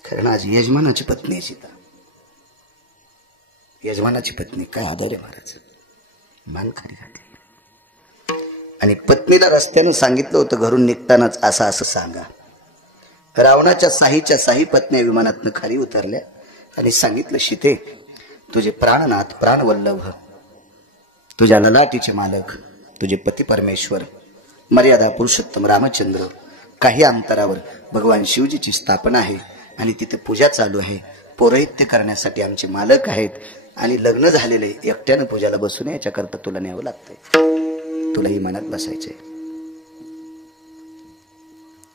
कारण आज यजमानाची पत्नी आहे सीता. यजमानाची पत्नी, काय आदर आहे महाराज. मान खाली घातली. आणि पत्नीला रस्त्यानं सांगितलं होतं घरून निघतानाच असं असं सांगा. रावणाच्या साही पत्नी विमानातनं खाली उतरल्या आणि सांगितलं, सीते तुझे प्राणनाथ प्राणवल्लभ, तुझ्या ललाटीचे मालक, तुझे पती परमेश्वर मर्यादा पुरुषोत्तम रामचंद्र, काही अंतरावर भगवान शिवजीची स्थापना आहे आणि तिथे पूजा चालू आहे. पौरोहित्य करण्यासाठी आमचे मालक आहेत आणि लग्न झालेले एकट्यानं पूजाला बसून याच्याकरता तुला न्यावं लागतंय. तुला विमानात बसायचंय.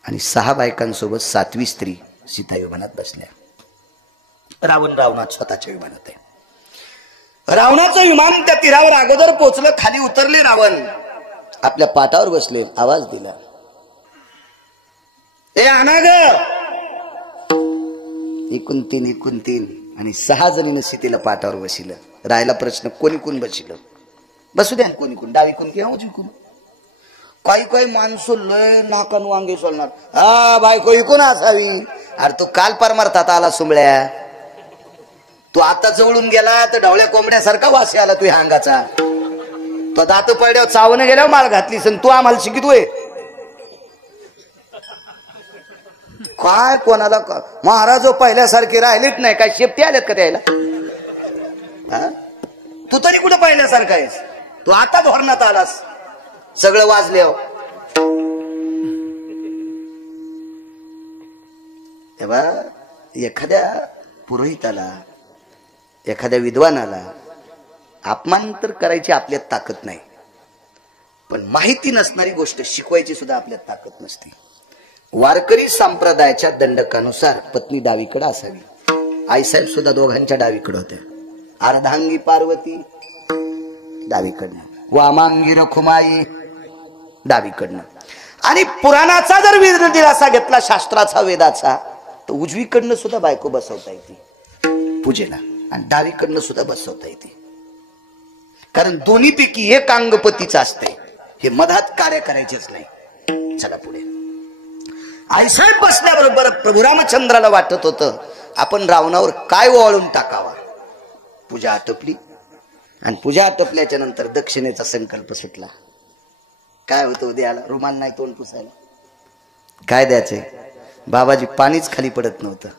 आणि 6 बायकांसोबत 7वी स्त्री सीता विमानात बसल्या. रावण रावणात स्वतःच्या विमानात आहे. रावणाचं विमान त्या तीरावर अगोदर पोचलं. खाली उतरले रावण, आपल्या पाटावर बसले, आवाज दिला, ए आणा ग. 1 आणि 6 जणीनं सीतेला पाटावर बसिलं. राहिला प्रश्न, कोणी कोण बसिलं? बसू द्या, कोणी कोण, डावी कोण किंवा उजवी कोण. काही माणसं लय नाकान वांगे सोडणार. हा बायको इकून असावी. अरे तू काल परमार्थात आला सुंबळ्या, तू आता जवळून गेला तर ढवळ्या कोंबड्यासारखा वास आला तू ह्या अंगाचा. तो दात पडल्यावर चावणं गेल्यावर माल घातलीस तू आम्हाला शिकितोय काय? कोणाला महाराज पहिल्यासारखे राहिलेच नाही काय? शेपटी आल्यात का त्याला? तू तरी कुठं पहिल्यासारखा आहेस? तू आता धोरणात आलास, सगळं वाजले. तेव्हा एखाद्या पुरोहिताला, एखाद्या विद्वानाला अपमान तर करायची आपल्यात ताकद नाही, पण माहिती नसणारी गोष्ट शिकवायची सुद्धा आपल्यात ताकद नसते. वारकरी संप्रदायाच्या दंडकानुसार पत्नी डावीकडे असावी. आईसाहेब सुद्धा दोघांच्या डावीकडे होत्या. अर्धांगी पार्वती डावीकडनं, वामांगी रखुमाई डावीकडनं. आणि पुराणाचा जर दिलासा घेतला, शास्त्राचा वेदाचा, तर उजवीकडनं सुद्धा बायको बसवता येते पूजेला आणि डावीकडनं सुद्धा बसवता येते. कारण दोन्हीपैकी एक अंगपतीच असते. हे मधात कार्य करायचेच नाही. चला पुढे. आईसाहेब बसल्याबरोबर प्रभू रामचंद्राला वाटत होतं आपण रावणावर काय वळून टाकावा. पूजा आटोपली आणि पूजा आटोपल्याच्या नंतर दक्षिणेचा संकल्प सुटला. काय होतं द्यायला? रुमाल नाही तोंड पुसायला. काय द्यायचंय? बाबाजी पाणीच खाली पडत नव्हतं.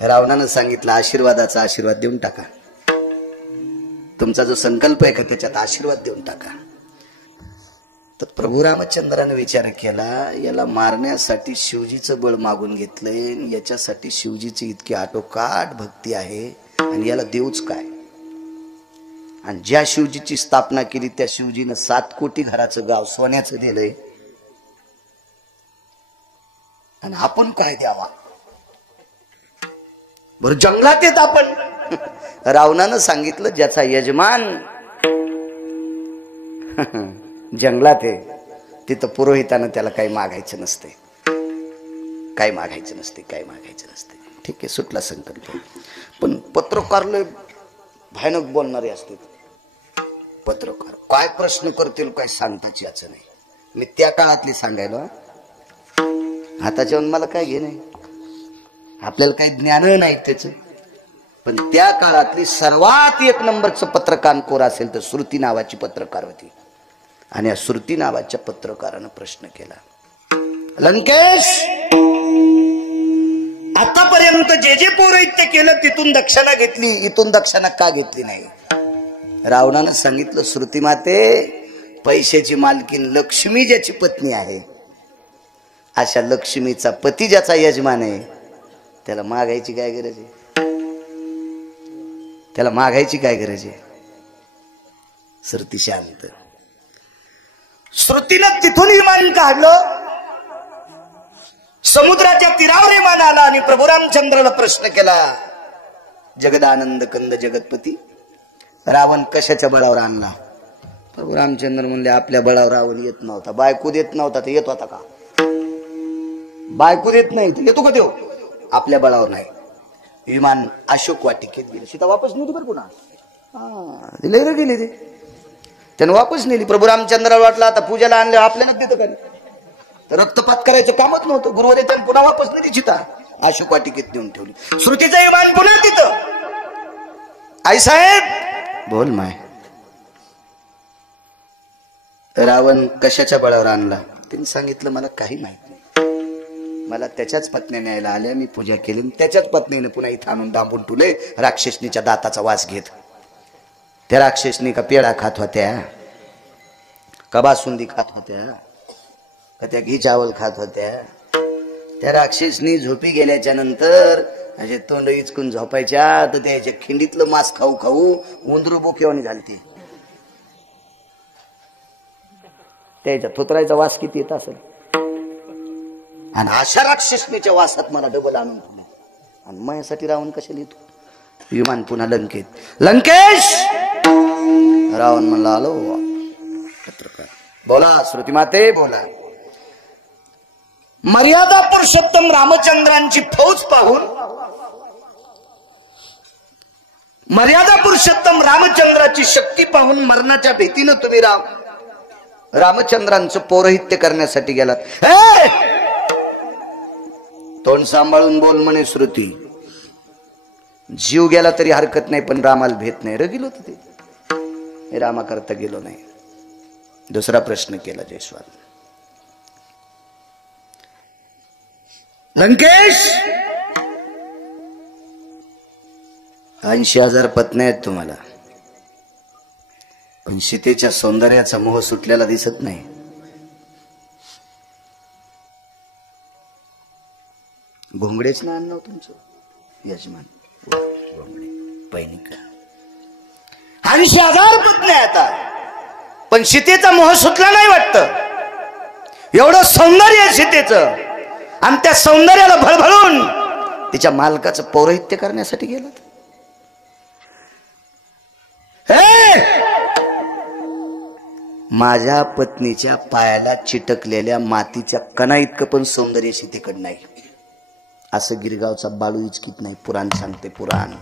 रावणानं सांगितलं आशीर्वादाचा आशीर्वाद देऊन टाका. तुमचा जो संकल्प आहे का त्याच्यात आशीर्वाद देऊन टाका. तर प्रभू रामचंद्राने विचार केला, याला मारण्यासाठी शिवजीचं बळ मागून घेतलंय, याच्यासाठी शिवजीची इतकी आटोकाट भक्ती आहे आणि याला देऊच काय? आणि ज्या शिवजीची स्थापना केली त्या शिवजीनं 7 कोटी घराचं गाव सोन्याचं दिलंय आणि आपण काय द्यावा? बरं जंगलात येत आपण. रावणानं सांगितलं ज्याचा यजमान जंगलात आहे तिथं पुरोहितानं त्याला काही मागायचं नसते, काय मागायचं नसते, काय मागायचं नसते. ठीक आहे, सुटला संकल्प. पण पत्रकार लय भयानक बोलणारे असते. पत्रकार काय प्रश्न करतील काय सांगताच याचं नाही. मी त्या काळातली सांगायला, हाताच्या मला काय घे नाही, आपल्याला काही ज्ञान नाही त्याच. पण त्या काळातली सर्वात 1 नंबरचं पत्रकार कोर असेल तर श्रुती नावाची पत्रकार होती. आणि या श्रुती नावाच्या पत्रकारानं प्रश्न केला, लंकेश आतापर्यंत जे जे पौरोहित्य केलं तिथून दक्षिणा घेतली, इथून दक्षिणा का घेतली नाही? रावणानं सांगितलं, श्रुती माते, पैशाची मालकीन लक्ष्मी ज्याची पत्नी आहे, अशा लक्ष्मीचा पती ज्याचा यजमान आहे, त्याला मागायची काय गरज आहे? त्याला मागायची काय गरज आहे? श्रुती शांत. श्रुतीनं तिथून विमान काढलं, समुद्राच्या तीरावर विमान आला आणि प्रभू रामचंद्राला प्रश्न केला, जगदानंद कंद जगतपती, रावण कशाच्या बळावर आणला? प्रभू रामचंद्र म्हणले, आपल्या बळावर रावण येत नव्हता. बायको देत नव्हता तर येत होता का? बायको देत नाही तर येतो का देव? आपल्या बळावर नाही. विमान अशोक वाटिकेत गेले. सीता वापस नेली बरं पुन्हा, दिले रे गेले ते, त्यानं वापस नेली. प्रभू रामचंद्राला वाटलं आता पूजाला आणलं आपल्याला देतं का? तर रक्तपात करायचं कामच नव्हतं. गुरुवारी त्यानं पुन्हा वापस नेली सीता, अशोक वाटिकेत नेऊन ठेवली. श्रुतीचं विमान पुन्हा तिथं. आई साहेब बोल माय, रावण कशाच्या बळावर आणला? त्यांनी सांगितलं, मला काही माहित नाही. मला त्याच्याच पत्नी न्यायला आल्या, मी पूजा केली, त्याच्याच पत्नीने पुन्हा इथं आणून डांबून ठुले राक्षसनीच्या दाताचा वास घेत. त्या राक्षसनी का पेढा खात होत्या, का बासुंदी खात होत्या, का त्या घी चावल खात होत्या? त्या राक्षसनी झोपी गेल्याच्या नंतर असे तोंड इचकून झोपायच्या तर त्याच्या खिंडीतलं मांस खाऊ खाऊ उंदरू बोकेवानी झालती. त्याच्या थोतरायचा वास किती येत असेल? आणि अशा राक्षसनीच्या वासात मला डबल आणून ठेवलं. आणि माझ्यासाठी रावण कशाला येतो? विमान पुन्हा लंकेत. लंकेश रावण म्हणला आलो. पत्रकार बोला, श्रुती माते बोला. मर्यादा पुरुषोत्तम रामचंद्रांची फौज पाहून, मर्यादा पुरुषोत्तम रामचंद्राची शक्ती पाहून मरणाच्या भीतीनं तुम्ही रामचंद्रांचं पौरोहित्य करण्यासाठी गेलात. तोंड सांभाळून बोल म्हणे श्रुती. जीव गेला तरी हरकत नाही, पण रामाला भेट नाही. रगिल होत ते, रामा करता गेलो नाही. दुसरा प्रश्न केला जयस्वाल. लंकेश 80,000 पत्न्या आहेत तुम्हाला, पण सीतेच्या सौंदर्याचा मोह सुटलेला दिसत नाही. घोंगडेच ना नाव तुमचं यजमान. घोंगडे पैनिका. 80,000 पत्न्या आता, पण सीतेचा मोह सुटला नाही वाटतं. एवढं सौंदर्य आहे सीतेचं, आणि त्या सौंदर्याला भळभळून तिच्या मालकाचं पौरोहित्य करण्यासाठी गेलं. माझ्या पत्नीच्या पायाला चिटकलेल्या मातीच्या कणा इतकं पण सौंदर्य सीतेकडे नाही, असं गिरगावचा बाळू इचकीत नाही. पुराण सांगते, पुराण.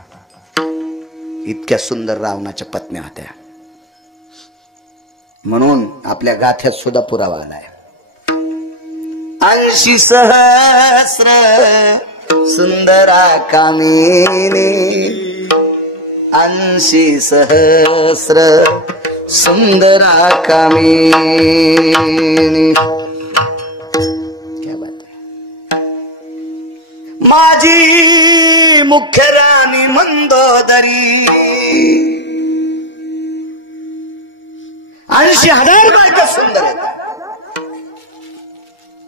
इतक्या सुंदर रावणाच्या पत्न्या होत्या, म्हणून आपल्या गाथ्यात सुद्धा पुरावा आलाय. 80 सहस्र सुंदरा कामिनी, 80 सहस्र सुंदरा कामिनी. क्या बात है. माझी मुख्य राणी मंदोदरी, 80,000 बायका सुंदर आहेत.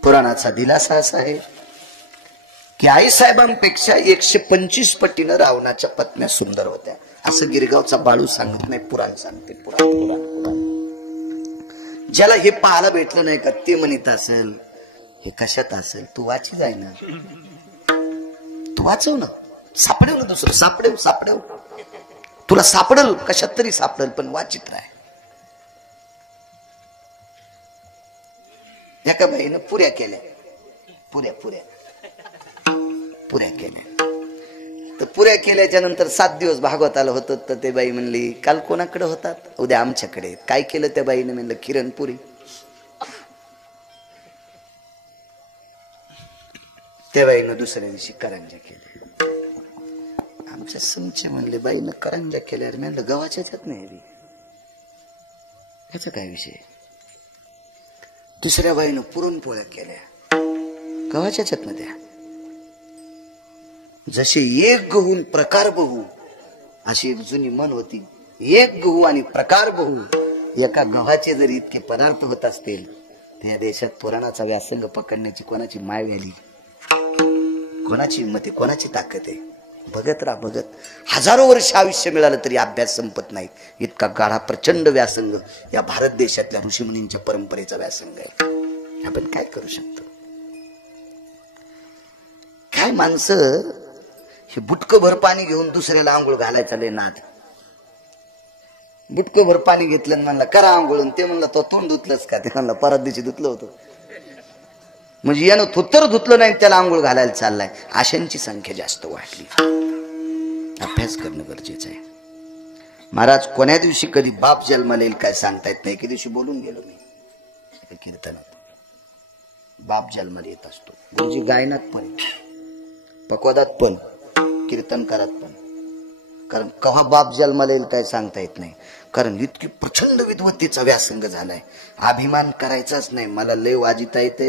पुराणाचा दिलासा असा आहे की आईसाहेबांपेक्षा 125 पटीनं रावणाच्या पत्न्या सुंदर होत्या, असं गिरगावचा बाळू सांगत नाही, पुराण सांगते. पुराण पुराण पुराण. ज्याला हे पाहायला भेटलं नाही का ते म्हणत असेल हे कशात असेल. तू वाची जाय ना, तू वाचव ना, सापडेव ना, दुसरं सापडेव सापडेव. तुला सापडल, कशात तरी सापडल, पण वाचित राह. एका बाईनं पुऱ्या केल्या, पुऱ्या पुऱ्या पुऱ्या केल्या. तर पुऱ्या केल्याच्या नंतर 7 दिवस भागवताला होतं. तर ते बाई म्हणली काल कोणाकडे होतात? उद्या आमच्याकडे. काय केलं त्या बाईने? म्हणलं किरणपुरी. त्या बाईनं दुसऱ्या दिवशी करंजा केल्या. आमच्या समचे म्हणले बाईनं करंजा केल्या. म्हणलं गव्हाच्या ह्याच्यात नाही बी, ह्याचा काय विषय? दुसऱ्या बाईनं पुरणपोळ्या केल्या, गव्हाच्या ह्याच्यात न द्या. जसे एक गहू प्रकार बहु, अशी एक जुनी म्हण होती. एक गहू आणि प्रकार बहु, एका गव्हाचे जर इतके पदार्थ होत असतील, त्या देशात पुराणाचा व्यासंग पकडण्याची कोणाची माय व्याली, कोणाची हिंमत, कोणाची ताकद आहे? बघत राहा, बघत. हजारो वर्ष आयुष्य मिळालं तरी अभ्यास संपत नाही. इतका गाढा प्रचंड व्यासंग या भारत देशातल्या ऋषीमुनींच्या परंपरेचा व्यासंग आहे. आपण काय करू शकतो? काय माणसं हे बुटकं भर पाणी घेऊन दुसऱ्याला आंघोळ घालायचा लय नाद. बुटकं भर पाणी घेतलं म्हणलं करा आंघोळून. ते म्हणलं तो तोंड धुतलंच का? ते म्हणलं परत दिवशी धुतलं होतं. म्हणजे यानं थोत्तर धुतलं नाही, त्याला आंघोळ घालायला चाललाय. अशांची संख्या जास्त वाढली. अभ्यास करणं गरजेचं आहे. महाराज कोण्या दिवशी कधी बाप जन्माला येईल काय सांगता येत नाही. एके दिवशी बोलून गेलो मी कीर्तनात, बाप जन्माला येत असतो. गुरुजी गायनात पण, पकवादात पण, कीर्तनकारात पण. कारण कव्हा बाप जन्माला येईल काय सांगता येत नाही. कारण इतकी प्रचंड विद्वत्तेचा व्यासंग झालाय. अभिमान करायचाच नाही. मला लय वाजिता येते,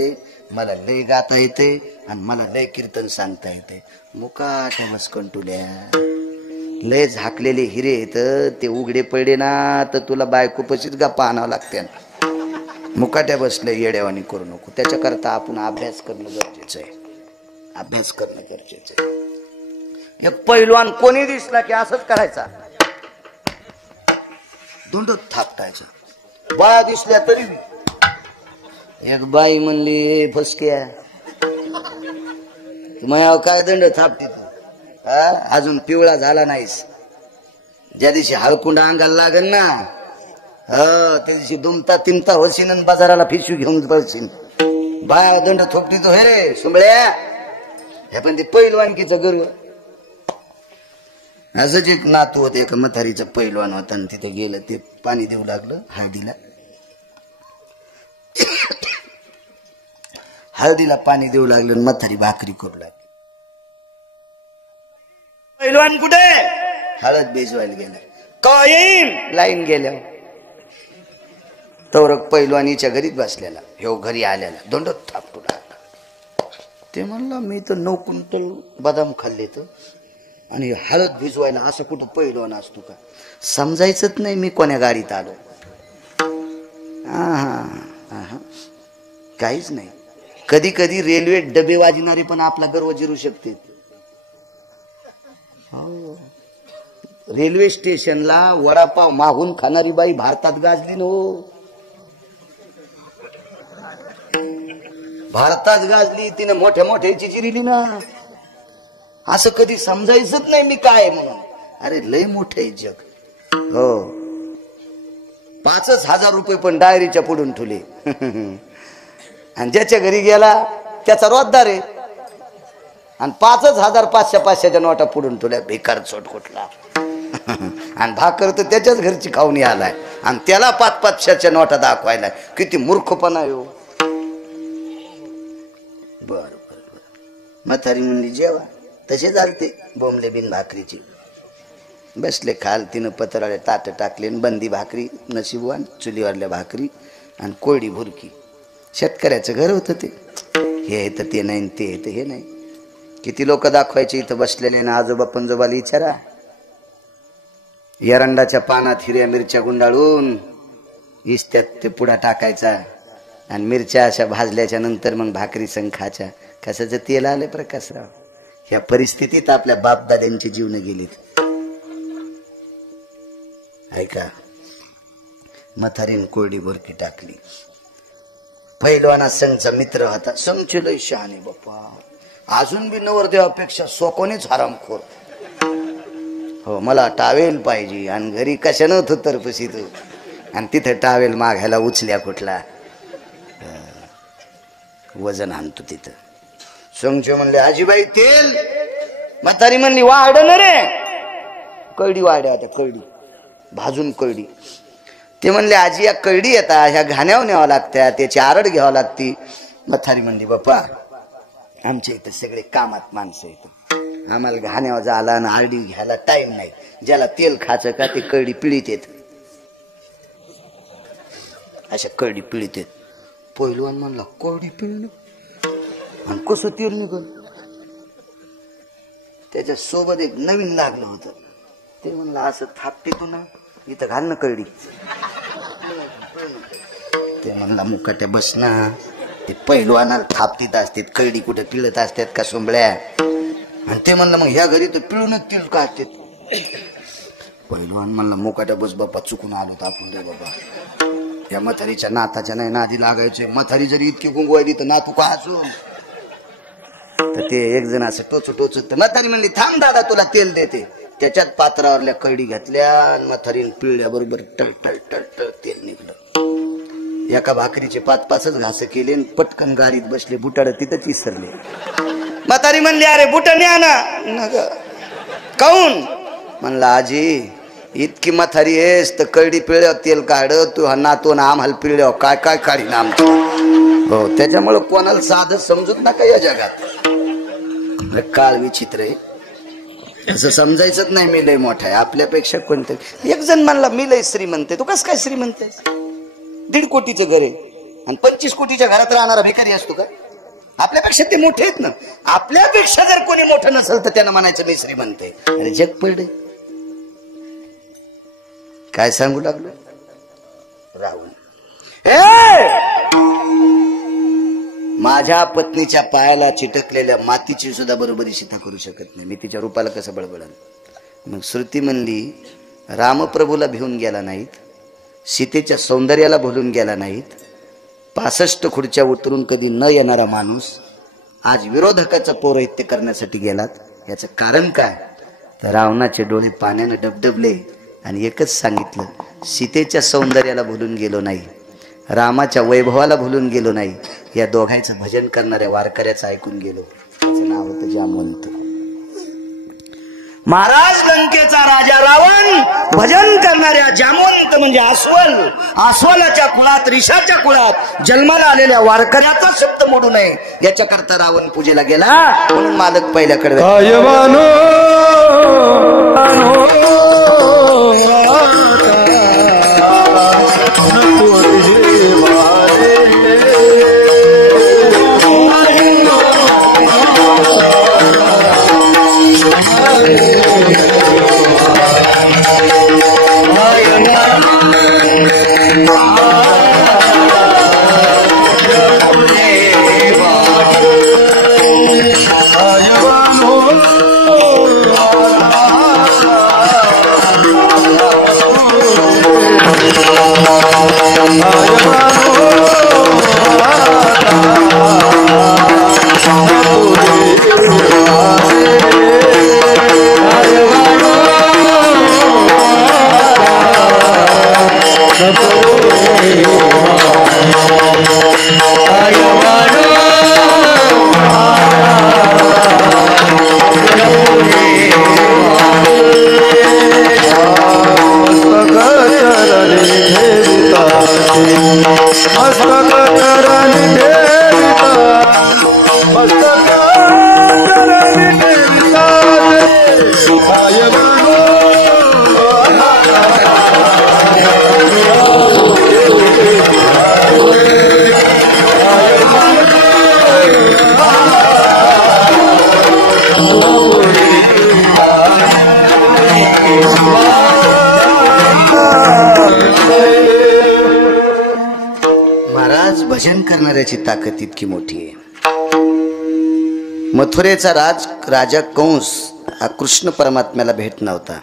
मला लय गाता येते, आणि मला लय कीर्तन सांगता येते. मुकाट्या मस्कंटुल्या लय झाकलेले हिरे येत, ते उघडे पडे ना तर तुला बायको पशीच गप्पा आणावं लागते. मुकाट्या बसले येड्यावानी करू नको. त्याच्याकरता आपण अभ्यास करणं गरजेचं आहे. अभ्यास करणं गरजेचं आहे. एक पैलवान कोणी दिसला की असंच करायचा, धुंडत थापटायचा. बाया दिसल्या तरी. एक बाई म्हणली फसक्या तुम्हाला काय दंड थापते तू? हा, अजून पिवळा झाला नाहीस. ज्या दिवशी हळकुंड अंगाला लागेल ना, त्या दिवशी दुमता तिमता होशील आणि बाजाराला पिशवी घेऊन बसशील. बाया दंड थोपटी तो हे रे सुंबळ्या. हे पण ते पहिलवानकीचं गर्व. असंच एक नातू होते, एका म्हातारीचं पहिलवान होता आणि तिथे गेलं, ते पाणी देऊ लागलं हळदीला. हळदीला पाणी देऊ लागलं, म्हातारी भाकरी करू लागली. पहिलवान कुठे? हळद बेजवायला गेला. का येईल? लाईन गेल्या. तवरक पहिलवानीच्या घरीच बसलेला, ह्यो घरी आलेला दोंडत थापटू लागला. ते म्हणला मी तर 9 क्विंटल बदाम खाल्ले तर, आणि हळद भिजवायला असं कुठं पहिलवान असतो का? समजायचंच नाही मी कोण्या गाडीत आलो. काहीच नाही. कधी कधी रेल्वे डबे वाजणारे पण आपला गर्व जिरू शकते. रेल्वे स्टेशनला वडापाव मागून खाणारी बाई भारतात गाजली नो. भारतात गाजली, तिने मोठ्या मोठ्याची जिरिली ना. असं कधी समजायचंच नाही मी काय म्हणून. अरे लय मोठे जग. हो, 5,000 रुपये पण डायरीच्या पुढून ठेवले. आणि ज्याच्या घरी गेला त्याचा रोजदार आहे. आणि 5,000 500च्या नोटा पुढून ठेवल्या. बेकार चोट कुठला. आणि भाकर तर त्याच्याच घरची खाऊन आलाय आणि त्याला 500च्या नोटा दाखवायला. किती मूर्खपणा येऊ. बर बर बर. म्हातारी म्हणली जेवा. तसे चालते बोंबले बिन भाकरीची. बसले खाल. तिनं पत्राळे ताट टाकले, बंदी भाकरी नशीबवान, चुलीवरल्या भाकरी आणि कोरडी भुरकी. शेतकऱ्याचं घर होतं ते. हे येतं ते नाही, ते येतं हे नाही. किती लोक दाखवायचे इथं बसलेले ना. आजोबा पंजोबाला विचारा. एरंडाच्या पानात हिरव्या मिरच्या गुंडाळून इस्त्यात ते पुडा टाकायचा आणि मिरच्या अशा भाजल्याच्या नंतर मग भाकरी संखाच्या. कशाचं तेल आलं प्रकाशराव. ह्या परिस्थितीत आपल्या बापदाद्यांची जीवन गेलीत. ऐका, म्हातारीन कोरडी भुरकी टाकली. पहिलवाना संघचा मित्र होता. संघचे लय शहाणे बाप्पा. अजून बी नवरदेवापेक्षा सोकोनीच हरामखोर. हो, मला टावेल पाहिजे आणि घरी कशानं होतं तरपशी तू. आणि तिथं टावेल मागायला उचल्या कुठला. वजन आणतो तिथं. संघचे म्हणले आजीबाई तेल. म्हातारी म्हणली वाढ न रे. कळडी वाढ आता, कळडी भाजून कळडी. ते म्हणले आजी या कळडी येतात, ह्या घाण्यावर न्यावं लागत्या, त्याची आरड घ्यावं लागती. म्हातारी म्हणली बाप्पा आमच्या इथं सगळे कामात माणसं येत, आम्हाला घाण्यावर जायला आणि आरडी घ्यायला टाइम नाही. ज्याला तेल खायचं का ते कळडी पिळीत येत. अशा कळडी पिळीत येत. पहिलवान म्हणला कळडी पिळणं आणि कसं तेल निघल. त्याच्या सोबत एक नवीन लागलं होतं. ते म्हणलं असं थापते तू ना, इथं घाल ना कळडी. ते म्हणला मुकाट्या बस ना. ते पहिलवानाला थापतीत असतात, कळडी कुठे पिळत असतात का सोंबळ्या. आणि ते म्हणलं मग ह्या घरी तर पिळूनच तेल काढतात. पहिलवान म्हणला मुकाट्या बस बाप्पा, चुकून आलो तर आपण रे बाबा. या म्हातारीच्या नाताच्या नाही नादी लागायचे. म्हातारी जरी इतकी गुंगवायली तर नातू का असो. तर ते एक जण असं टोचू टोचत. म्हातारी म्हणली थांब दादा तुला तेल देते. त्याच्यात पात्रावरल्या कळडी घातल्या आणि म्हातारीने पिळल्या बरोबर टळ टळ टळ टळ तेल निघलं. एका भाकरीचे 5-5 घास केले आणि पटकन गाडीत बसले. बुटाड तिथंच विसरले. म्हातारी म्हणली अरे बुट न्या ना. काऊन? म्हणला आजी इतकी म्हातारी आहेस तर कळडी पिळल्यावर तेल काढ. तू हा नातू ना आम्हाला पिळल्यावर काय काय काढी ना आमचं. हो, त्याच्यामुळे कोणाला साधं समजत नका या जगात. काळ विचित्र आहे. असं समजायचंच नाही मी लय मोठा आहे आपल्यापेक्षा. कोणतं एक जण म्हणला मी लय श्रीमंत आहे. तू कसं काय श्रीमंत आहे? 1.5 कोटीचं घर आहे आणि 25 कोटीच्या घरात राहणारा भिकारी असतो का? आपल्यापेक्षा ते मोठे आहेत ना. आपल्यापेक्षा जर कोणी मोठं नसेल तर त्यांना म्हणायचं मी श्रीमंत आहे. अरे जग पडले. काय सांगू लागलो राहुल. माझ्या पत्नीच्या पायाला चिटकलेल्या मातीची सुद्धा बरोबरी सीता करू शकत नाही. मी तिच्या रूपाला कसं बळबळन. मग श्रुती म्हणली रामप्रभूला भिवून गेला नाहीत, सीतेच्या सौंदर्याला भुलून गेला नाहीत, 65 खुर्च्या उतरून कधी न येणारा माणूस आज विरोधकाचं पौरोहित्य करण्यासाठी गेलात याचं कारण काय तर रावणाचे डोळे पाण्यानं डबडबले आणि एकच सांगितलं सीतेच्या सौंदर्याला भुलून गेलो नाही रामाच्या वैभवाला भुलून गेलो नाही या दोघांचं भजन करणाऱ्या वारकऱ्याचं ऐकून गेलो त्याचं नाव होतं जामवंत महाराज लंकेचा राजा रावण भजन करणाऱ्या जामवंत म्हणजे अस्वलाच्या कुळात ऋषाच्या कुळात जन्माला आलेल्या वारकऱ्याचा शब्द मोडू नये याच्याकरता रावण पूजेला गेला म्हणून मालक पहिल्याकडे भजन करणाऱ्याची ताकद इतकी मोठी आहे मथुरेचा राजा कंस हा कृष्ण परमात्म्याला भेट नव्हता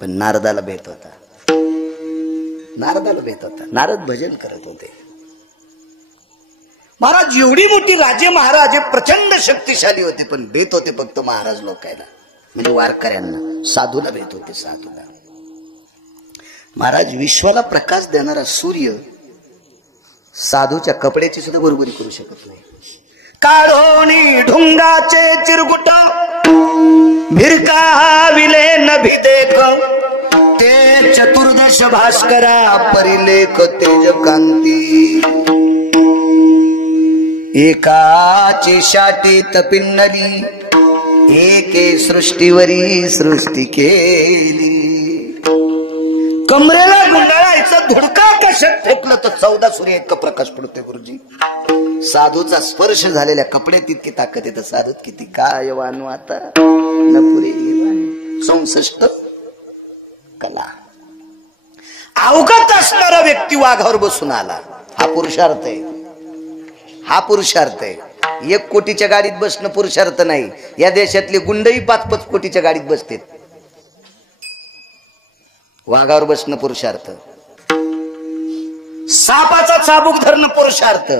पण नारदाला भेट होता नारद भजन करत होते महाराज एवढी मोठी राजे महाराजे प्रचंड शक्तिशाली होते पण भेट होते फक्त महाराज लोकांना म्हणजे वारकऱ्यांना साधूला भेट होते साधूला महाराज विश्वाला प्रकाश देणारा सूर्य साधूच्या कपड्याची सुद्धा बरोबरी करू शकत नाही काढोनी ढुंगाचे चिरगुट भिरकाविले नभी देख ते चतुर्दश भास्करा परिलेख तेज कांती एकाची शाटी तपिन्नली एके सृष्टीवरी सृष्टी केली कमरेला गुंडाळायचं धुडका कशात फेकलं तर 14 सूर्य इतका प्रकाश पडतोय गुरुजी साधूचा स्पर्श झालेल्या कपड्यात इतकी ताकद येतं साधूत किती काय वानू आता नपुरे 64 कला अवगत असणारा व्यक्ती वाघावर बसून आला हा पुरुषार्थ आहे 1 कोटीच्या गाडीत बसणं पुरुषार्थ नाही या देशातले गुंडही 5-5 कोटीच्या गाडीत बसतात वाघावर बसणं पुरुषार्थ सापाचा चाबूक धरणं पुरुषार्थ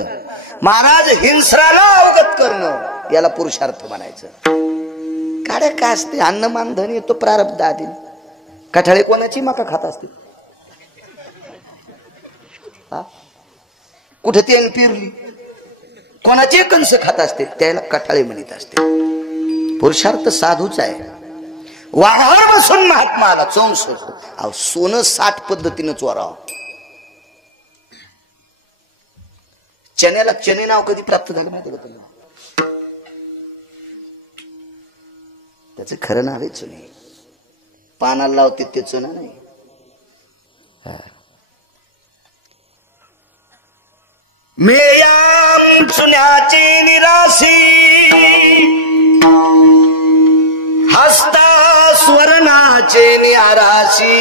महाराज हिंस्राला अवगत करणं याला पुरुषार्थ म्हणायचं काड्या काय असते अन्नमान धन येतो प्रारब्ध आधी कठाळे कोणाची मका खात असते कुठे ती पिरली कोणाचे कंस खात असते त्याला कठाळे म्हणत असते पुरुषार्थ साधूच आहे वाघावर बसून महात्मा आला 64 सोनं 60 पद्धतीनं चोराव चण्याला चने नाव कधी प्राप्त झालं माहिती का तुला त्याचं खरं नाव आहे चुने पानाला लावते ते चुना नाही मेयाम चुन्याची निराशी हस्ता स्वर्णाचे निराशी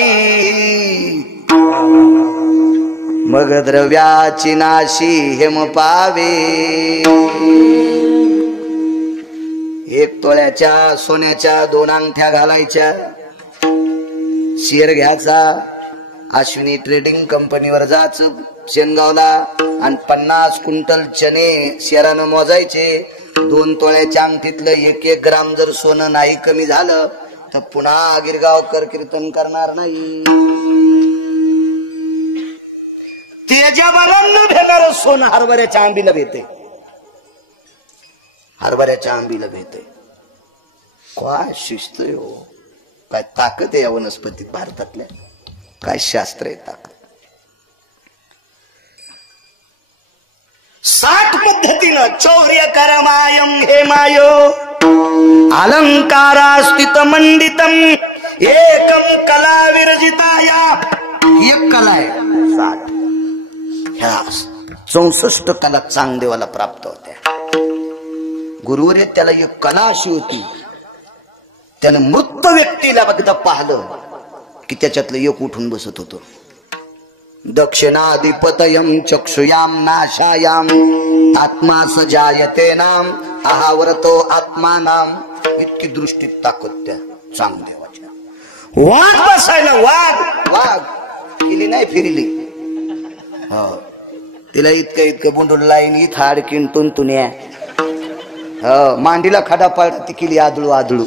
मग द्रव्याची नाशी हेम पावे 1 तोळ्याच्या सोन्याच्या 2 अंगठ्या घालायच्या शेअर घ्यायचा अश्विनी ट्रेडिंग कंपनीवर जायचं शेनगावला आणि 50 क्विंटल चणे शेरानं मोजायचे 2 तोळ्याच्या अंगठीतलं 1-1 ग्राम जर सोनं नाही कमी झालं तर पुन्हा गिरगावकर कीर्तन करणार नाही. त्याच्या बलांना भेटणार सोनं हरभऱ्याच्या आंबीला भेटे, हरभऱ्याच्या आंबीला भेटे. काय शिस्त आहे हो, काय ताकद आहे या वनस्पतीत भारतातल्या, काय शास्त्र आहे ताकद. 60 पद्धतीनं चौर्य करमायम हे मायो अलंकारास्थित मंडितम एकम कला विरजिताया. एक कला आहे 60. ह्या 64 कला चांगदेवाला प्राप्त होत्या. गुरुवर त्याला एक कला अशी होती, त्यानं मृत व्यक्तीला बघता पाहिलं की त्याच्यातलं एक उठून बसत होतं. दक्षिणाधिपतयम चक्षुयाम नाशायाम आत्मा सजायते नाम आहावरतो आत्मानाम. इतकी दृष्टीत ताकद त्या चांगदेवाच्या. वाघ बसायला वाघ, वाघ केली नाही फिरली. हो, तिला इतकं बुंडून लाईन इथं अडकीन तुंतुन्या. हो, मांडीला खडा पाडला ती केली आदळू आदळू.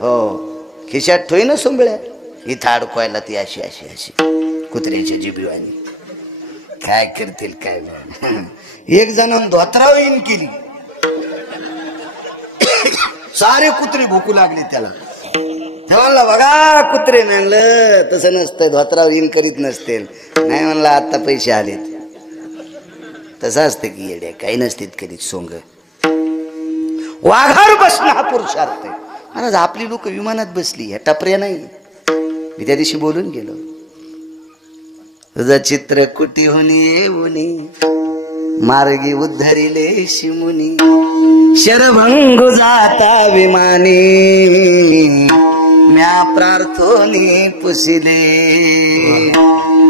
हो, खिशात ठोई ना सोंबळ्या, इथं अडकवायला ती अशी अशी अशी कुत्र्याच्या जिबीवानी. काय करतील काय नाही. एक जण धोत्राव येईन केली, सारे कुत्रे भुकू लागले त्याला. म्हणला बघा कुत्रे, म्हणलं तसं नसतं, धोत्राव येईन करीत नसतील. नाही म्हणला आता पैसे आलेत. तसं असतं की येड्या, काही नसतील करीत सोंग. वाघावर बसणं हा पुरुषार्थ आहे. महाराज आपली लोक विमानात बसली, ह्या टपऱ्या नाही. मी त्या दिवशी बोलून गेलो, तुझं चित्र कुटी होणी येऊनी मार्गी उद्धरिले शिमुनी शरभंग जाता विमानी म्या प्रार्थोनी पुसिले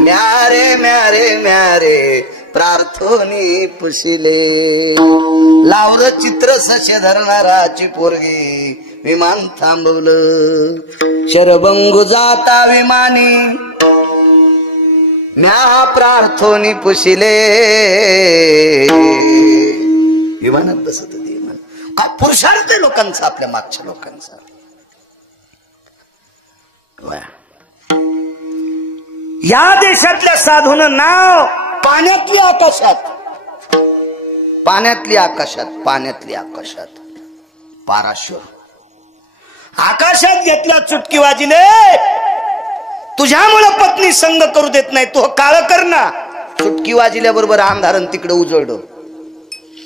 म्यारे म्यारे म्यारे प्रार्थोनी पुसिले. लावर चित्र सशे धरणाराची पोरगी विमान थांबवलं शरभंग जाता विमानी म्या प्रार्थोनी पुशिले. विमानात बसत होते. काय पुरुषार्थ आहे लोकांचा, आपल्या मागच्या लोकांचा. या देशातल्या साधून नाव पाण्यातली आकाशात, पाण्यातली आकाशात, पाण्यातली आकाशात पाराशर. आकाशात घेतला चुटकी वाजिले, तुझ्यामुळे पत्नी संग करू देत नाही, तो काळ कर ना. चुटकी वाजल्याबरोबर अंधारण तिकडे उजळलं.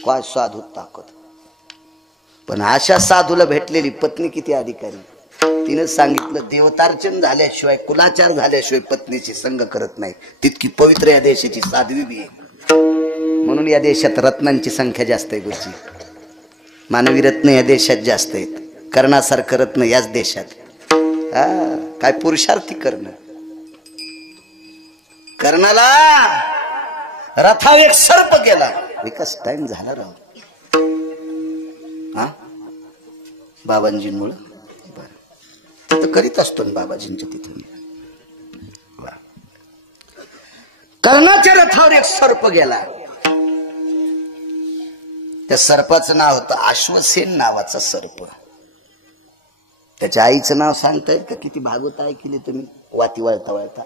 काय साधू ताकद. पण अशा साधूला भेटलेली पत्नी किती अधिकारी. तिने सांगितलं देवतार्चन झाल्याशिवाय, कुलाचार झाल्याशिवाय पत्नीची संग करत नाही. तितकी पवित्र या देशाची साध्वी बी आहे. म्हणून या देशात रत्नांची संख्या जास्त आहे. गुरुजी, मानवी रत्न या देशात जास्त आहेत. कर्णासारखं रत्न याच देशात. काय पुरुषार्थी करणं. कर्णाला रथावर एक सर्प गेला. विकास टाइम झाला राव. हा, बाबांजींमुळे तिथं करीत असतो ना बाबाजींच्या तिथून. कर्णाच्या रथावर एक सर्प गेला. त्या सर्पाचं नाव होतं अश्वसेन नावाचा सर्प. त्याच्या आईचं नाव सांगतायत का? किती भागवत ऐकली तुम्ही वाती वळता वळता?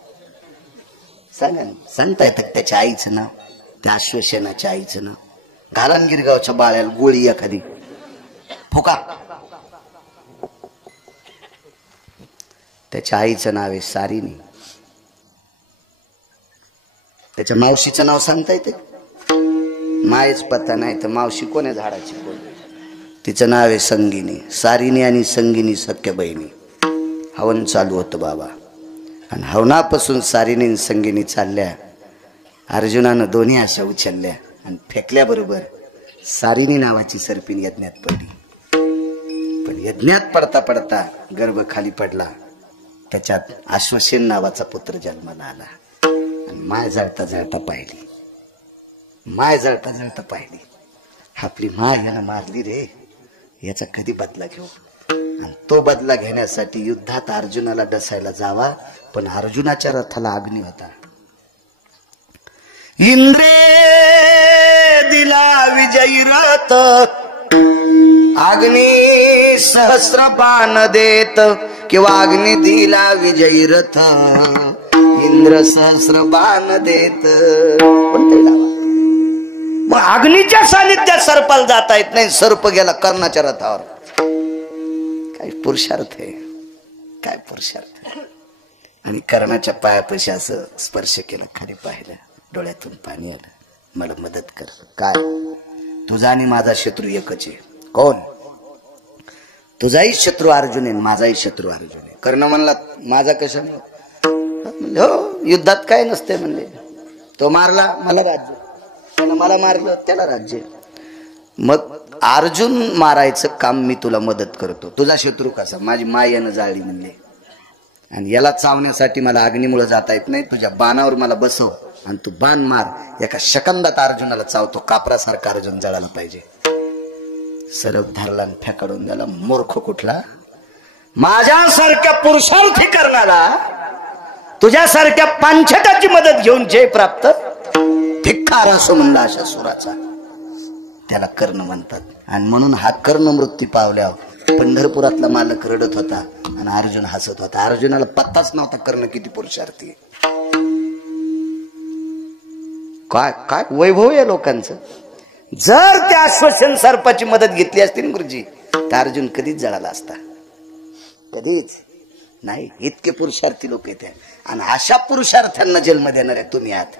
सांगा ना, सांगता येतं त्याच्या आईचं नाव, त्या अश्वसेनाच्या आईचं नाव. घालान गिरगावच्या बाळ्याला गोळी एखादी फुका. त्याच्या आईचं नाव आहे सारिणी. त्याच्या मावशीचं नाव सांगता येते? मायच पत्ता नाही तर मावशी कोण्या झाडाची कोण? तिचं नाव आहे संगिनी. सारिणी आणि संगिनी सख्या बहिणी. हवन चालू होतं बाबा, आणि हवनापासून सारिणी आणि संगिनी चालल्या. अर्जुनानं दोन्ही अशा उचलल्या आणि फेकल्याबरोबर सारिणी नावाची सर्पिण यज्ञात पडली. पण यज्ञात पडता पडता गर्भ खाली पडला. त्याच्यात अश्वसेन नावाचा पुत्र जन्माला आला. आणि माय जळता जळता पाहिली, माय जळता जळता पाहिली, आपली माय यानं मारली रे, याचा कधी बदला घेऊ. आणि तो बदला घेण्यासाठी युद्धात अर्जुनाला डसायला जावा, पण अर्जुनाच्या रथाला अग्नी होता. इंद्रे दिला विजयी रथ अग्नी सहस्र बाण देत किंवा अग्नी दिला विजयी रथ इंद्र सहस्र बाण देत. मग अग्नीच्या सानिध्यात सर्पाला जाता येत नाही. सर्प गेला कर्णाच्या रथावर. काय पुरुषार्थ आहे, काय पुरुषार्थ. आणि कर्णाच्या पायापाशी असं स्पर्श केला, खाली पाहिलं, डोळ्यातून पाणी आलं. मला मदत कर. काय? तुझा आणि माझा शत्रू एकच आहे. कोण? तुझाही शत्रू अर्जुन आहे, माझाही शत्रू अर्जुन आहे. कर्ण म्हणला माझा कशाने? म्हणले हो, युद्धात काय नसते म्हणले. तो मारला मला राज्य, त्यानं मला मारलं त्याला राज्य. मग अर्जुन मारायचं काम मी तुला मदत करतो. तुझा शत्रू कसा? माझी मायेनं जाळली म्हणले. आणि याला चावण्यासाठी मला अग्नीमुळे जाता येत नाही. तुझ्या बाणावर मला बसव आणि तू बाण मार. एका सेकंदात अर्जुनाला चावतो. कापरासारखा अर्जुन जळायला पाहिजे. सरप धरला आणि फेकाडून द्याला. मूर्ख कुठला? माझ्यासारख्या पुरुषार्थी करणारा तुझ्यासारख्या पांचटाची मदत घेऊन जय प्राप्त धिक्कार असं म्हणला अशा सुराचा. त्याला कर्ण म्हणतात. आणि म्हणून हा कर्ण मृत्यू पावल्यावर पंढरपुरातला मालक रडत होता आणि अर्जुन हसत होता. अर्जुनाला पत्ताच नव्हता कर्ण किती पुरुषार्थी. काय काय वैभव आहे लोकांचं. जर त्या अश्वसेन सर्पाची मदत घेतली असती ना गुरुजी, तर अर्जुन कधीच जळाला असता. कधीच नाही. इतके पुरुषार्थी लोक येते. आणि अशा पुरुषार्थांना जन्म देणार आहे तुम्ही आहात.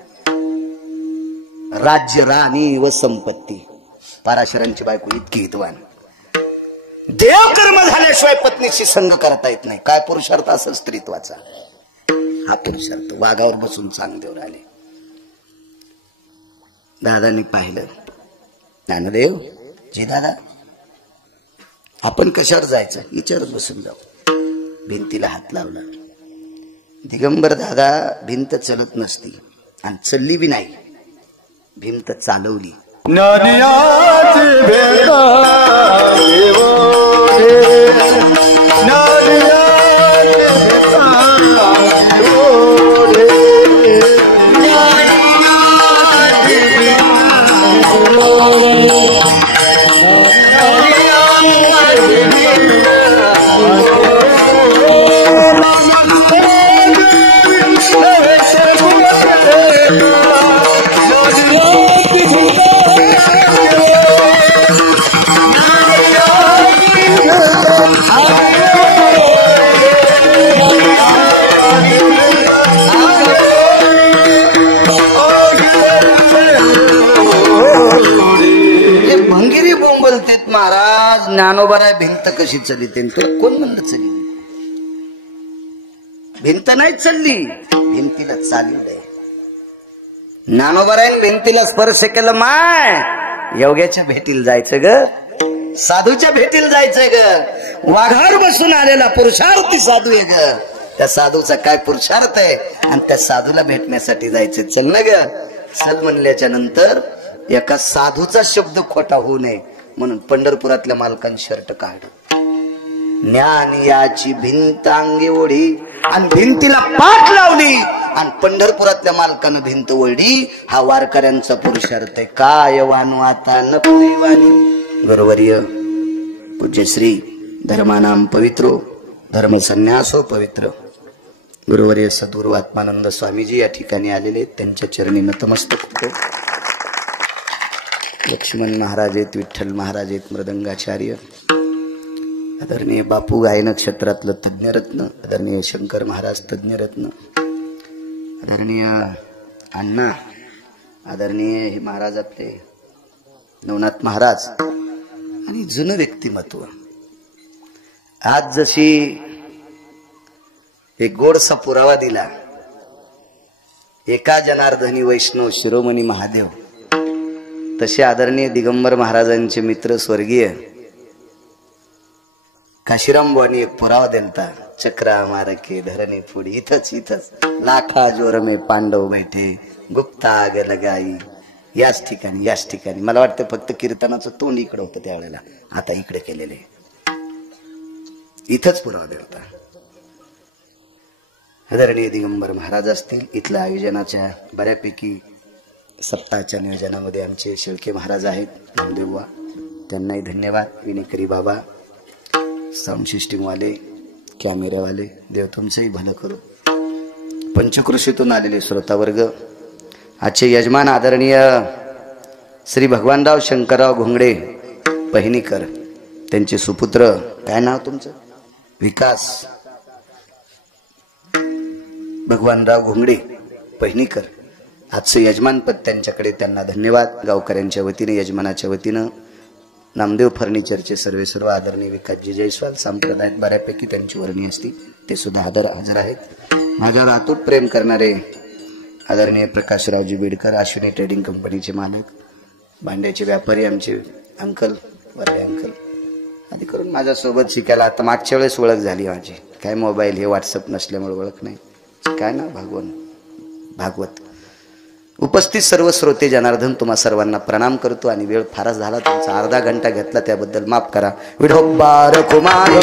राज्य, राणी व संपत्ती. पराशरांची बायको इतकी हितवान. देवकर्म झाल्याशिवाय पत्नीशी संग करता येत नाही. काय पुरुषार्थ असेल स्त्रीत्वाचा? हा पुरुषार्थ. वाघावर बसून चांगदेव राहिले. दादांनी पाहिलं. ज्ञानदेव जी दादा, आपण कशावर जायचं? विचारत बसून जाऊ. भिंतीला हात लावला. दिगंबर दादा भिंत चलत नसती आणि चलली बी नाही. भिंत चालवली. महाराज ज्ञानोबा भिंत कशी चली? तुला कोण म्हणलं चली? भिंत नाही चालली, भिंतीला चालवलंय. ज्ञानोबारायन भिंतीला स्पर्श केलं. माय योग्याच्या भेटीला जायचं ग, साधूच्या भेटीला जायचंय ग. वाघावर बसून आलेला पुरुषार्थी साधू आहे ग. त्या साधूचा काय पुरुषार्थ आहे आणि त्या साधूला भेटण्यासाठी जायचंय. चल ना ग. चल म्हणल्याच्या नंतर एका साधूचा शब्द खोटा होऊ नये म्हणून पंढरपुरातल्या मालकांनी शर्ट काढ. ज्ञान याची भिंत अंगी ओढी आणि भिंतीला पाठ लावली आणि पंढरपुरातल्या मालकानं भिंत ओढली. हा वारकऱ्यांचा पुरुषार्थ आहे. काय वानू आता न वाणी. गुरुवर्य पूज्यश्री धर्मानाम पवित्रो धर्म संन्यासो पवित्र गुरुवर्य सद्गुरु आत्मानंद स्वामीजी या ठिकाणी आलेले. त्यांच्या चरणी नतमस्तक होतो. लक्ष्मण महाराज आहेत, विठ्ठल महाराज आहेत, मृदंगाचार्य, आदरणीय बापू गाय नक्षत्रातलं तज्ञरत्न, आदरणीय शंकर महाराज तज्ञरत्न, आदरणीय अण्णा, आदरणीय हे महाराज आपले नवनाथ महाराज आणि जुनं व्यक्तिमत्व. आज जशी एक गोडसा पुरावा दिला एका जनार्दनी वैष्णव शिरोमणी महादेव, तसे आदरणीय दिगंबर महाराजांचे मित्र स्वर्गीय काशीराम बुवांनी एक पुरावा दिलता. चक्रा मार के धरणे पुढे इथंच इथंच लाखा जोर में पांडव बैठे गुप्ता आग लगाई. याच ठिकाणी मला वाटतं फक्त कीर्तनाचं तोंड इकडं होतं त्यावेळेला, आता इकडे केलेले. इथंच पुरावा दिलता. आदरणीय दिगंबर महाराज असतील. इथल्या आयोजनाच्या बऱ्यापैकी सप्ताहाच्या नियोजनामध्ये आमचे शेळके महाराज आहेत, नामदेवबुवा, त्यांनाही धन्यवाद. विनेकरी बाबा, साऊंड सिस्टीमवाले, कॅमेरावाले, देव तुमचंही भलं करू. पंचकृषीतून आलेले श्रोतावर्ग, आजचे यजमान आदरणीय श्री भगवानराव शंकरराव घोंगडे पहिनीकर, त्यांचे सुपुत्र, काय नाव तुमचं? विकास भगवानराव घोंगडे पहिनीकर. आजचं यजमानपद त्यांच्याकडे, त्यांना धन्यवाद. गावकऱ्यांच्या वतीने, यजमानाच्या वतीनं नामदेव फर्निचरचे सर्व आदरणीय विकासजी जयस्वाल, संप्रदायात बऱ्यापैकी त्यांची वर्णी असती, ते सुद्धा हजर आहेत. माझ्यावर अतूट प्रेम करणारे आदरणीय प्रकाशरावजी बेडकर, अश्विनी ट्रेडिंग कंपनीचे मालक, भांड्याचे व्यापारी, आमचे अंकल, वरले अंकल, आधी करून माझ्यासोबत शिकायला. आता मागच्या वेळेस ओळख झाली माझी, काय मोबाईल हे व्हॉट्सअप नसल्यामुळे ओळख नाही. काय ना भागवत. उपस्थित सर्व श्रोते जनार्दन, तुम्हा सर्वांना प्रणाम करतो. आणि वेळ फारच झाला, तुमचा अर्धा घंटा घेतला त्याबद्दल माफ करा. विठोबा रखुमाई